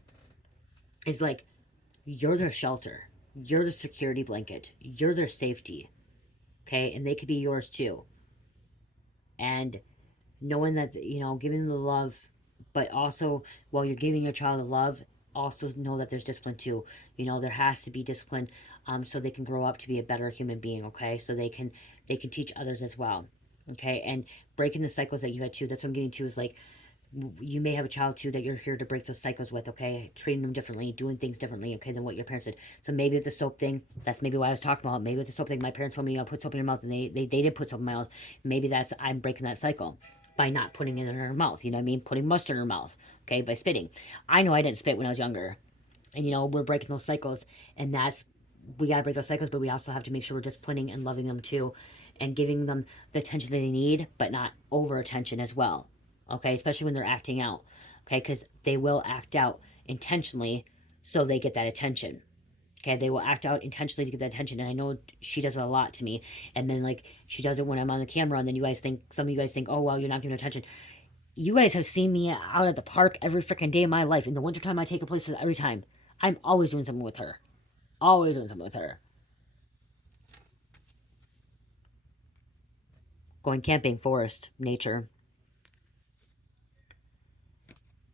it's like you're their shelter. You're the security blanket. You're their safety. Okay, and they could be yours too. And knowing that, giving them the love, but also while you're giving your child the love, also know that there's discipline too. There has to be discipline, so they can grow up to be a better human being. Okay, so they can teach others as well. Okay, and breaking the cycles that you had too. That's what I'm getting to. Is like you may have a child too that you're here to break those cycles with. Okay, treating them differently, doing things differently. Okay, than what your parents did. So maybe with the soap thing, that's maybe what I was talking about. Maybe with the soap thing, my parents told me, put soap in your mouth, and they did put soap in my mouth. Maybe that's I'm breaking that cycle by not putting it in her mouth. You know what I mean? Putting mustard in her mouth. Okay, by spitting. I know I didn't spit when I was younger, and we're breaking those cycles, and we gotta break those cycles, but we also have to make sure we're disciplining and loving them too, and giving them the attention that they need, but not over attention as well. Okay, especially when they're acting out. Okay, because they will act out intentionally so they get that attention. Okay, they will act out intentionally to get that attention, and I know she does it a lot to me. And then like she does it when I'm on the camera, and then some of you guys think, oh well, you're not giving her attention. You guys have seen me out at the park every freaking day of my life. In the wintertime, I take her places every time. I'm always doing something with her. Always doing something with her. Going camping, forest, nature.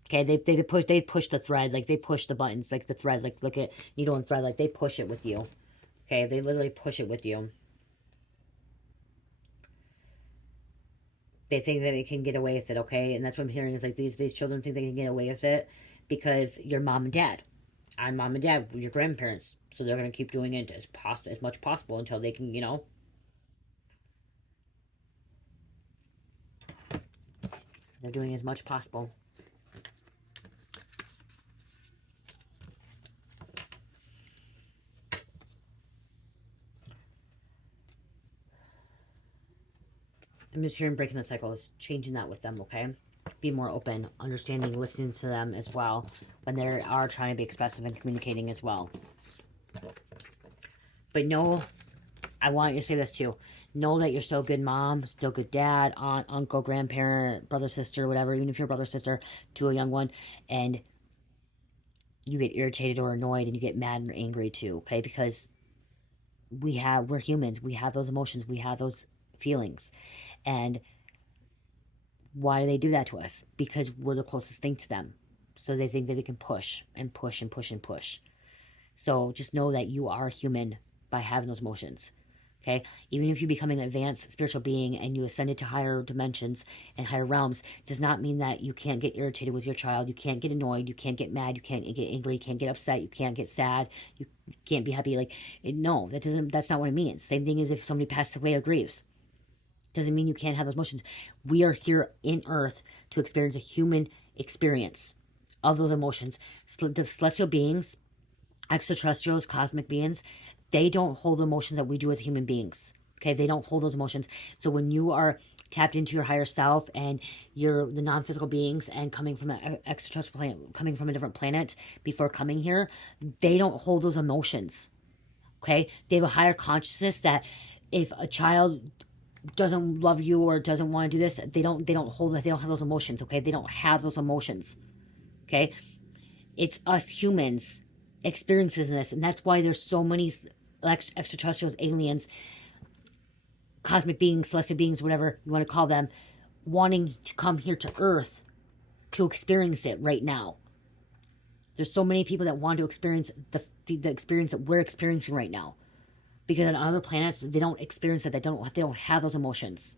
Okay, they push the thread, like they push the buttons, like the thread, like look at needle and thread, like they push it with you. Okay, they literally push it with you. They think that they can get away with it, okay? And that's what I'm hearing is like these children think they can get away with it because you're mom and dad. I'm mom and dad, your grandparents. So they're gonna keep doing it as much possible until they can, they're doing as much possible. I'm just hearing breaking the cycles, changing that with them, okay? Be more open, understanding, listening to them as well when they are trying to be expressive and communicating as well. But no, I want you to say this too. Know that you're still a good mom, still good dad, aunt, uncle, grandparent, brother, sister, whatever, even if you're brother, sister to a young one, and you get irritated or annoyed and you get mad and angry too, okay? Because we're humans. We have those emotions. We have those feelings. And why do they do that to us? Because we're the closest thing to them. So they think that they can push and push and push and push. So just know that you are human by having those emotions. Okay? Even if you become an advanced spiritual being and you ascended to higher dimensions and higher realms, does not mean that you can't get irritated with your child. You can't get annoyed. You can't get mad. You can't get angry. You can't get upset. You can't get sad. You can't be happy. No, that's not what it means. Same thing as if somebody passes away or grieves. Doesn't mean you can't have those emotions. We are here in Earth to experience a human experience of those emotions. The celestial beings, extraterrestrials, cosmic beings, they don't hold the emotions that we do as human beings. Okay, they don't hold those emotions. So when you are tapped into your higher self and you're the non-physical beings and coming from an extraterrestrial planet, coming from a different planet before coming here, they don't hold those emotions. Okay, they have a higher consciousness that if a child doesn't love you or doesn't want to do this, they don't hold, they don't have those emotions. Okay, they don't have those emotions. Okay, it's us humans experiencing this, and that's why there's so many extraterrestrials, aliens, cosmic beings, celestial beings, whatever you want to call them, wanting to come here to Earth to experience it right now. There's so many people that want to experience the experience that we're experiencing right now, because on other planets they don't experience it. They don't have those emotions.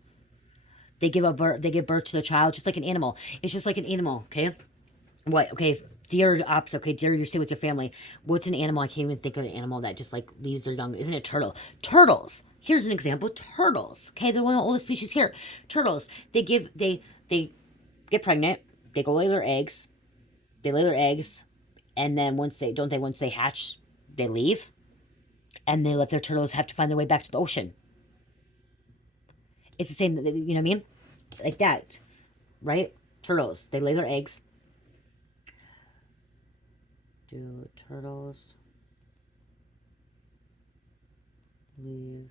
They give birth to their child just like an animal. It's just like an animal. Okay, what? Okay, deer opposite. Okay, deer, you stay with your family. What's an animal? I can't even think of an animal that just like leaves their young. Isn't it turtle? Turtles. Here's an example. Turtles. Okay, they're one of the oldest species here. Turtles. They get pregnant. They go lay their eggs. They lay their eggs, and then once they hatch, they leave, and they let their turtles have to find their way back to the ocean. It's the same. You know what I mean? Like that, right? Turtles. They lay their eggs. Do turtles leave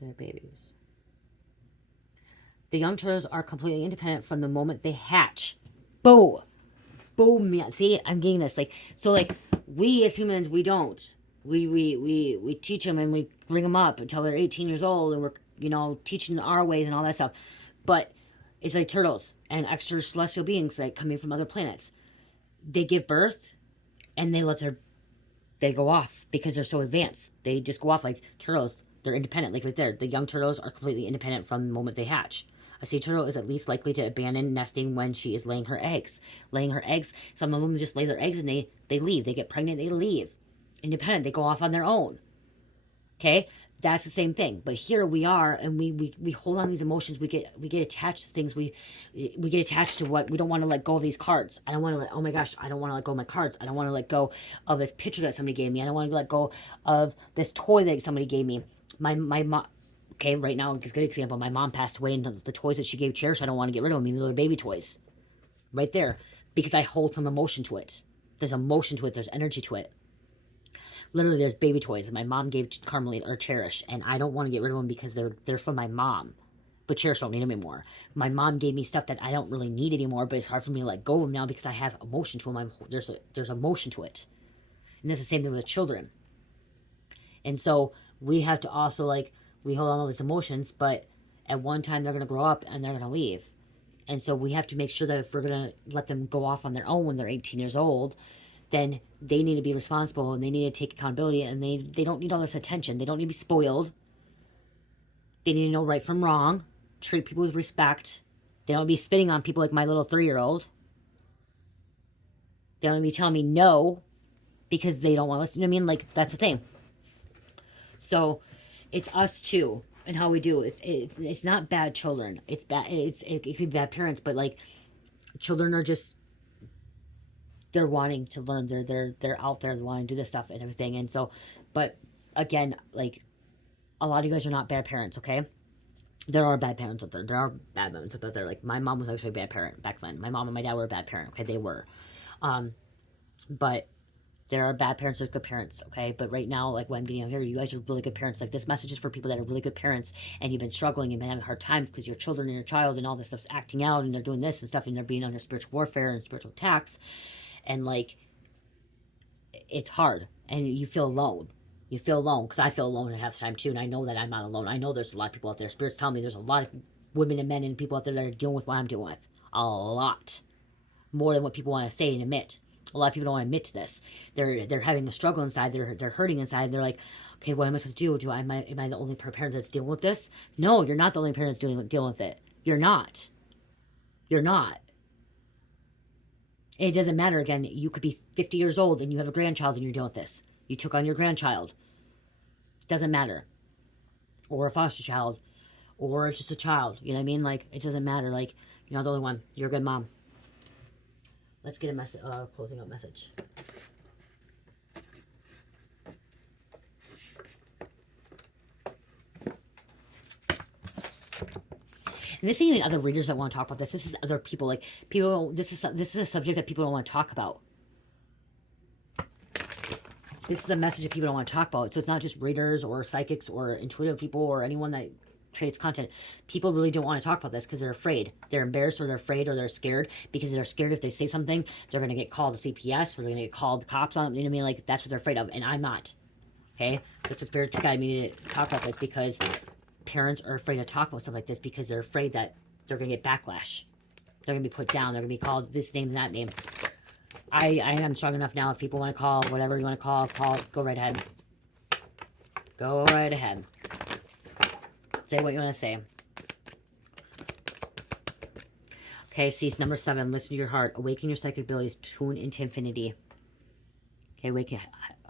their babies? The young turtles are completely independent from the moment they hatch. Boom. Boom. Yeah. See, I'm getting this. Like, so like we as humans, we don't. We teach them and we bring them up until they're 18 years old, and we're teaching them our ways and all that stuff. But it's like turtles and extra celestial beings like coming from other planets. They give birth and they go off because they're so advanced. They just go off like turtles. They're independent, like right there. The young turtles are completely independent from the moment they hatch. A sea turtle is at least likely to abandon nesting when she is laying her eggs. Laying her eggs, some of them just lay their eggs and they leave. They get pregnant, they leave. Independent, they go off on their own. Okay? That's the same thing. But here we are, and we hold on these emotions. We get attached to things. We get attached to what we don't want to let go of these cards. I don't want to let. Oh my gosh, I don't want to let go of my cards. I don't want to let go of this picture that somebody gave me. I don't want to let go of this toy that somebody gave me. My mom. Okay, right now it's a good example. My mom passed away, and the toys that she gave Cherish, I don't want to get rid of them. Even though they're baby toys, right there, because I hold some emotion to it. There's emotion to it. There's energy to it. Literally, there's baby toys that my mom gave Carmelita or Cherish, and I don't want to get rid of them because they're from my mom. But Cherish don't need them anymore. My mom gave me stuff that I don't really need anymore, but it's hard for me to let go of them now because I have emotion to them. There's emotion to it, and that's the same thing with the children. And so we have to also we hold on all these emotions, but at one time they're gonna grow up and they're gonna leave, and so we have to make sure that if we're gonna let them go off on their own when they're 18 years old, then they need to be responsible and they need to take accountability, and they don't need all this attention. They don't need to be spoiled. They need to know right from wrong, treat people with respect. They don't be spitting on people like my little 3-year-old. They don't be telling me no because they don't want to listen. You know what I mean? Like, that's the thing. So it's us too and how we do it. It's not bad children. It's bad. It could be bad parents, but like children are just, they're wanting to learn. They're out there wanting to do this stuff and everything. And so, but again, like a lot of you guys are not bad parents, okay? There are bad parents out there. There are bad parents out there. Like my mom was actually a bad parent back then. My mom and my dad were a bad parent, okay? They were. But there are bad parents, there's good parents, okay? But right now, like what I'm getting out here, you guys are really good parents. Like this message is for people that are really good parents and you've been struggling and been having a hard time because your children and your child and all this stuff's acting out and they're doing this and stuff and they're being under spiritual warfare and spiritual attacks. And like, it's hard and you feel alone. You feel alone because I feel alone at half the time too. And I know that I'm not alone. I know there's a lot of people out there. Spirits tell me there's a lot of women and men and people out there that are dealing with what I'm dealing with. A lot. More than what people want to say and admit. A lot of people don't want to admit to this. They're having a struggle inside. They're hurting inside. They're like, okay, what am I supposed to do? Am I the only parent that's dealing with this? No, you're not the only parent that's dealing with it. You're not. You're not. And it doesn't matter. Again, you could be 50 years old and you have a grandchild and you're dealing with this. You took on your grandchild. Doesn't matter. Or a foster child. Or just a child. You know what I mean? Like, it doesn't matter. Like, you're not the only one. You're a good mom. Let's get a message, closing out message. And this isn't even other readers that want to talk about this. This is other people. Like, people, this is a subject that people don't want to talk about. This is a message that people don't want to talk about. So it's not just readers or psychics or intuitive people or anyone that creates content. People really don't want to talk about this because they're afraid. They're embarrassed or they're afraid or they're scared because they're scared if they say something, they're going to get called to CPS or they're going to get called cops on them. You know what I mean? Like, that's what they're afraid of. And I'm not. Okay? That's what Spirit guided me to talk about this, because parents are afraid to talk about stuff like this because they're afraid that they're going to get backlash. They're going to be put down. They're going to be called this name and that name. I am strong enough now. If people want to call, whatever you want to call, go right ahead. Go right ahead. Say what you want to say. Okay, cease. Number 7, listen to your heart. Awaken your psychic abilities. Tune into infinity. Okay,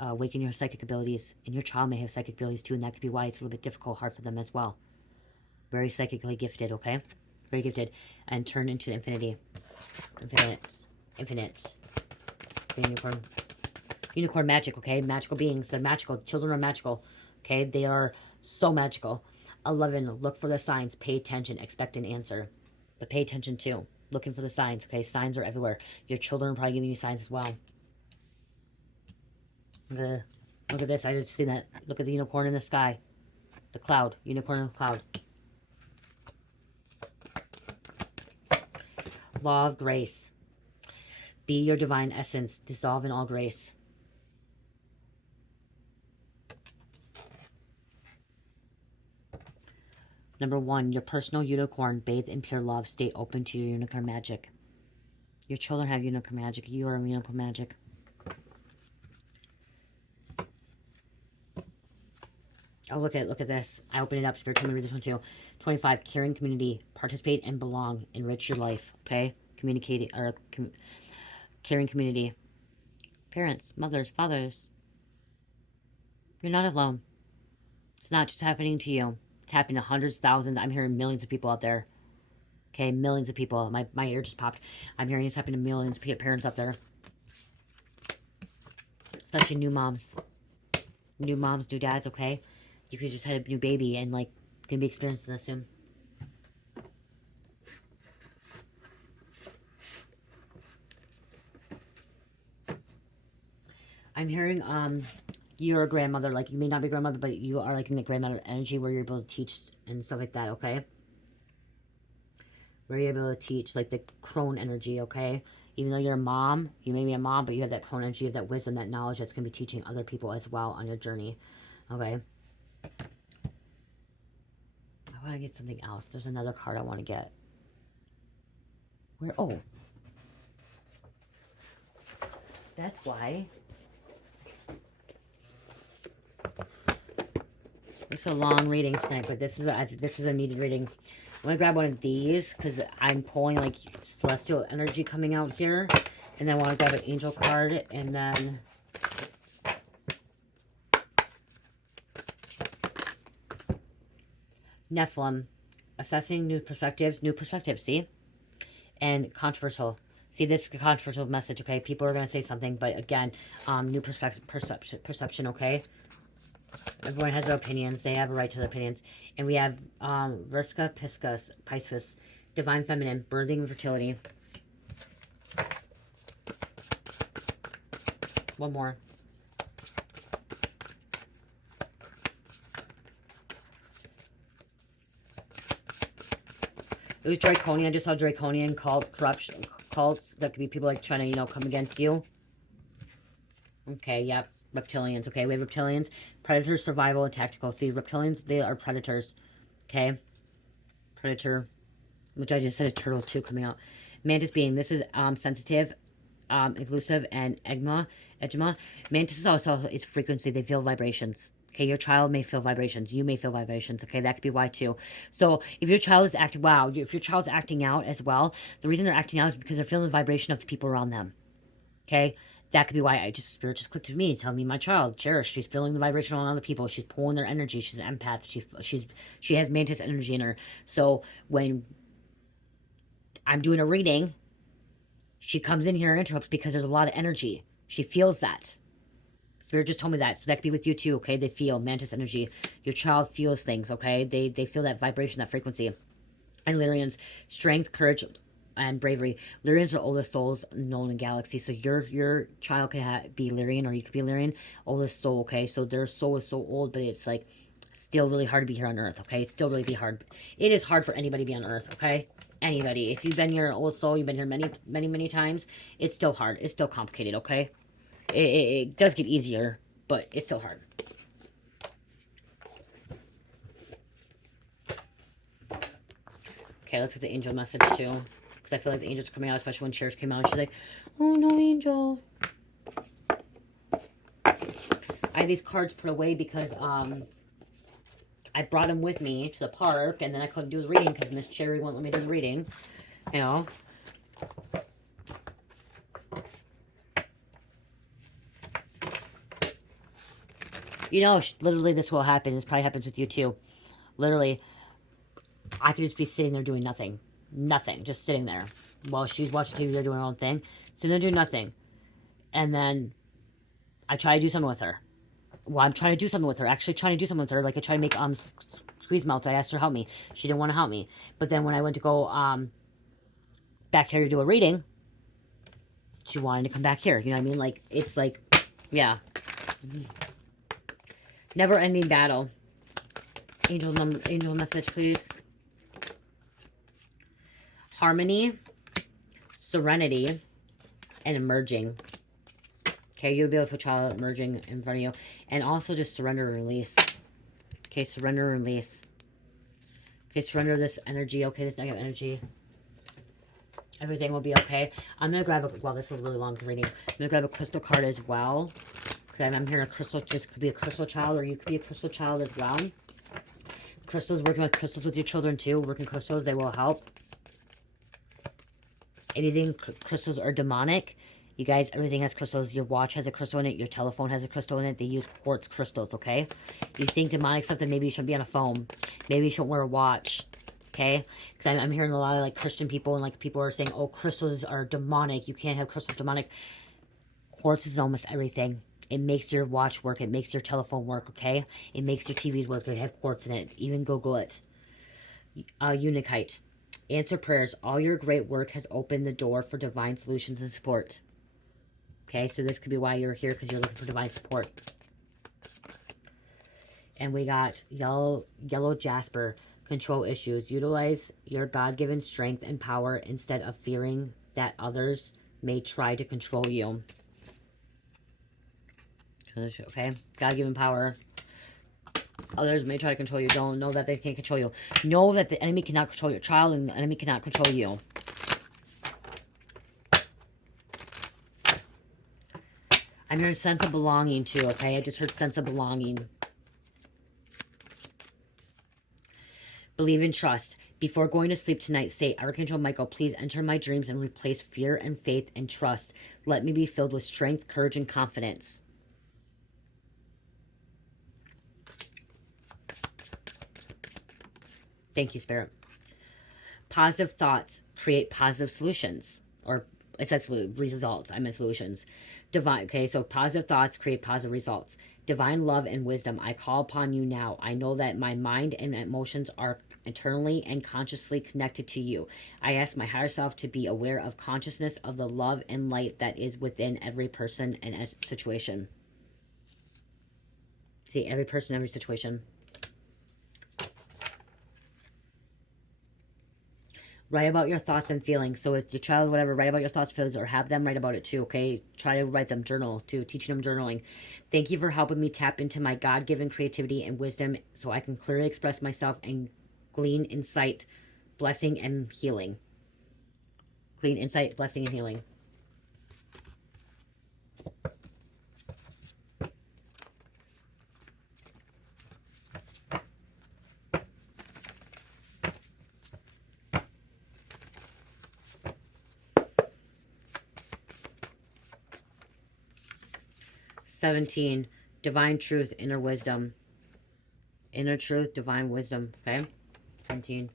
awaken your psychic abilities. And your child may have psychic abilities too, and that could be why it's a little bit difficult, hard for them as well. Very psychically gifted, okay? Very gifted. And turn into infinity. Infinite. Unicorn. Unicorn magic, okay? Magical beings. They're magical. Children are magical. Okay? They are so magical. 11. Look for the signs. Pay attention. Expect an answer. But pay attention too. Looking for the signs, okay? Signs are everywhere. Your children are probably giving you signs as well. Look at this. I just seen that. Look at the unicorn in the sky. The cloud. Unicorn in the cloud. Law of grace. Be your divine essence. Dissolve in all grace. Number 1, your personal unicorn. Bathe in pure love. Stay open to your unicorn magic. Your children have unicorn magic. You are unicorn magic. Oh, look at this. I open it up. Spirit, tell me to read this one too. 25, caring community. Participate and belong. Enrich your life. Okay? Communicating, or caring community. Parents, mothers, fathers. You're not alone. It's not just happening to you. It's happening to hundreds, thousands. I'm hearing millions of people out there. Okay, millions of people. My ear just popped. I'm hearing it's happening to millions of parents out there. Especially new moms. New moms, new dads, okay? You could just had a new baby and, like, gonna be experiencing this soon. I'm hearing, you're a grandmother. Like, you may not be a grandmother, but you are, like, in the grandmother energy where you're able to teach and stuff like that, okay? Where you're able to teach, like, the crone energy, okay? Even though you're a mom, you may be a mom, but you have that crone energy, you have that wisdom, that knowledge that's going to be teaching other people as well on your journey, okay? I want to get something else. There's another card I want to get. Where? Oh. That's why. It's a long reading tonight, but this was a needed reading. I'm going to grab one of these because I'm pulling, like, celestial energy coming out here. And then I want to grab an angel card and then... Nephilim. Assessing new perspectives, see? And controversial. See, this is a controversial message, okay? People are going to say something, but again, new perception, okay? Everyone has their opinions. They have a right to their opinions. And we have Vriska Pisces, Divine Feminine, Birthing and Fertility. One more. It was Draconian. I just saw Draconian called corruption. Cults that could be people, like, trying to, you know, come against you. Okay, yep. Reptilians, okay? We have reptilians. Predators, survival, and tactical. See, reptilians, they are predators. Okay? Predator. Which I just said a turtle, too, coming out. Mantis being. This is sensitive, inclusive, and egma. Mantis is also is frequency. They feel vibrations. Okay, your child may feel vibrations. You may feel vibrations. Okay, that could be why too. So if your child is acting, if your child's acting out as well, the reason they're acting out is because they're feeling the vibration of the people around them. Okay, that could be why Spirit just clicked to me, tell me my child, Cherish, she's feeling the vibration on other people. She's pulling their energy. She's an empath. She has mantis energy in her. So when I'm doing a reading, she comes in here and interrupts because there's a lot of energy. She feels that. Spirit just told me that. So that could be with you too, okay? They feel mantis energy. Your child feels things, okay? They feel that vibration, that frequency. And Lyrians, strength, courage, and bravery. Lyrians are oldest souls known in galaxy. So your child could be Lyrian, or you could be Lyrian, oldest soul. Okay, so their soul is so old, but it's like still really hard to be here on Earth. Okay, it's still really hard. It is hard for anybody to be on Earth. Okay, anybody. If you've been here, old soul, you've been here many times. It's still hard. It's still complicated. Okay, it does get easier, but it's still hard. Okay, let's get the angel message too. Because I feel like the angels are coming out, especially when Cherish came out. She's like, oh no, angel. I have these cards put away because I brought them with me to the park, and then I couldn't do the reading because Miss Cherry won't let me do the reading. You know? You know, literally this will happen. This probably happens with you too. Literally, I could just be sitting there doing nothing. Nothing. Just sitting there. While she's watching TV, they're doing her own thing. Sitting there doing nothing. And then I try to do something with her. Well, I'm trying to do something with her. Actually trying to do something with her. Like I try to make squeeze melts. I asked her to help me. She didn't want to help me. But then when I went to go back here to do a reading, she wanted to come back here. You know what I mean? Like, it's like, yeah. Never ending battle. Angel message, please. Harmony, serenity, and emerging. Okay, you'll be able to put child emerging in front of you. And also just surrender and release. Okay, surrender and release. Okay, surrender this energy. Okay, this negative energy. Everything will be okay. I'm going to grab a, well, this is a really long reading. I'm going to grab a crystal card as well. Okay, I'm hearing a crystal. This could be a crystal child, or you could be a crystal child as well. Crystals, working with crystals with your children too. Working crystals, they will help. Anything crystals are demonic. You guys, everything has crystals. Your watch has a crystal in it. Your telephone has a crystal in it. They use quartz crystals, okay? You think demonic stuff, then maybe you shouldn't be on a phone. Maybe you shouldn't wear a watch, okay? Because I'm hearing a lot of, like, Christian people, and, like, people are saying, oh, crystals are demonic. You can't have crystals demonic. Quartz is almost everything. It makes your watch work. It makes your telephone work, okay? It makes your TVs work. They have quartz in it. Even Google it. Unikite. Answer prayers. All your great work has opened the door for divine solutions and support. Okay, so this could be why you're here, because you're looking for divine support. And we got yellow jasper. Control issues. Utilize your God-given strength and power instead of fearing that others may try to control you. Okay, God-given power. Others may try to control you. Don't know that they can't control you. Know that the enemy cannot control your child, and the enemy cannot control you. I'm hearing sense of belonging too, okay? I just heard sense of belonging. Believe and trust. Before going to sleep tonight, say, Archangel Michael, please enter my dreams and replace fear and faith and trust. Let me be filled with strength, courage, and confidence. Thank you, Spirit. Positive thoughts create positive solutions. Or it says results. I meant solutions. Divine. Okay, so positive thoughts create positive results. Divine love and wisdom. I call upon you now. I know that my mind and emotions are eternally and consciously connected to you. I ask my higher self to be aware of consciousness of the love and light that is within every person and situation. See, every person, every situation. Write about your thoughts and feelings. So if your child, whatever, write about your thoughts and feelings, or have them write about it too, okay? Try to write them, journal too, teaching them journaling. Thank you for helping me tap into my God-given creativity and wisdom so I can clearly express myself and glean insight, blessing, and healing. Glean insight, blessing, and healing. $17, divine truth, inner wisdom. Inner truth, divine wisdom, okay? 17.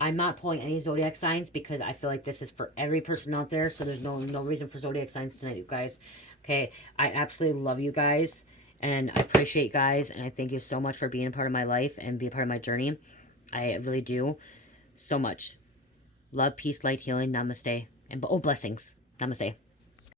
I'm not pulling any zodiac signs because I feel like this is for every person out there. So there's no reason for zodiac signs tonight, you guys. Okay, I absolutely love you guys. And I appreciate you guys. And I thank you so much for being a part of my life and being a part of my journey. I really do. so much. Love, peace, light, healing. Namaste. And blessings. Namaste.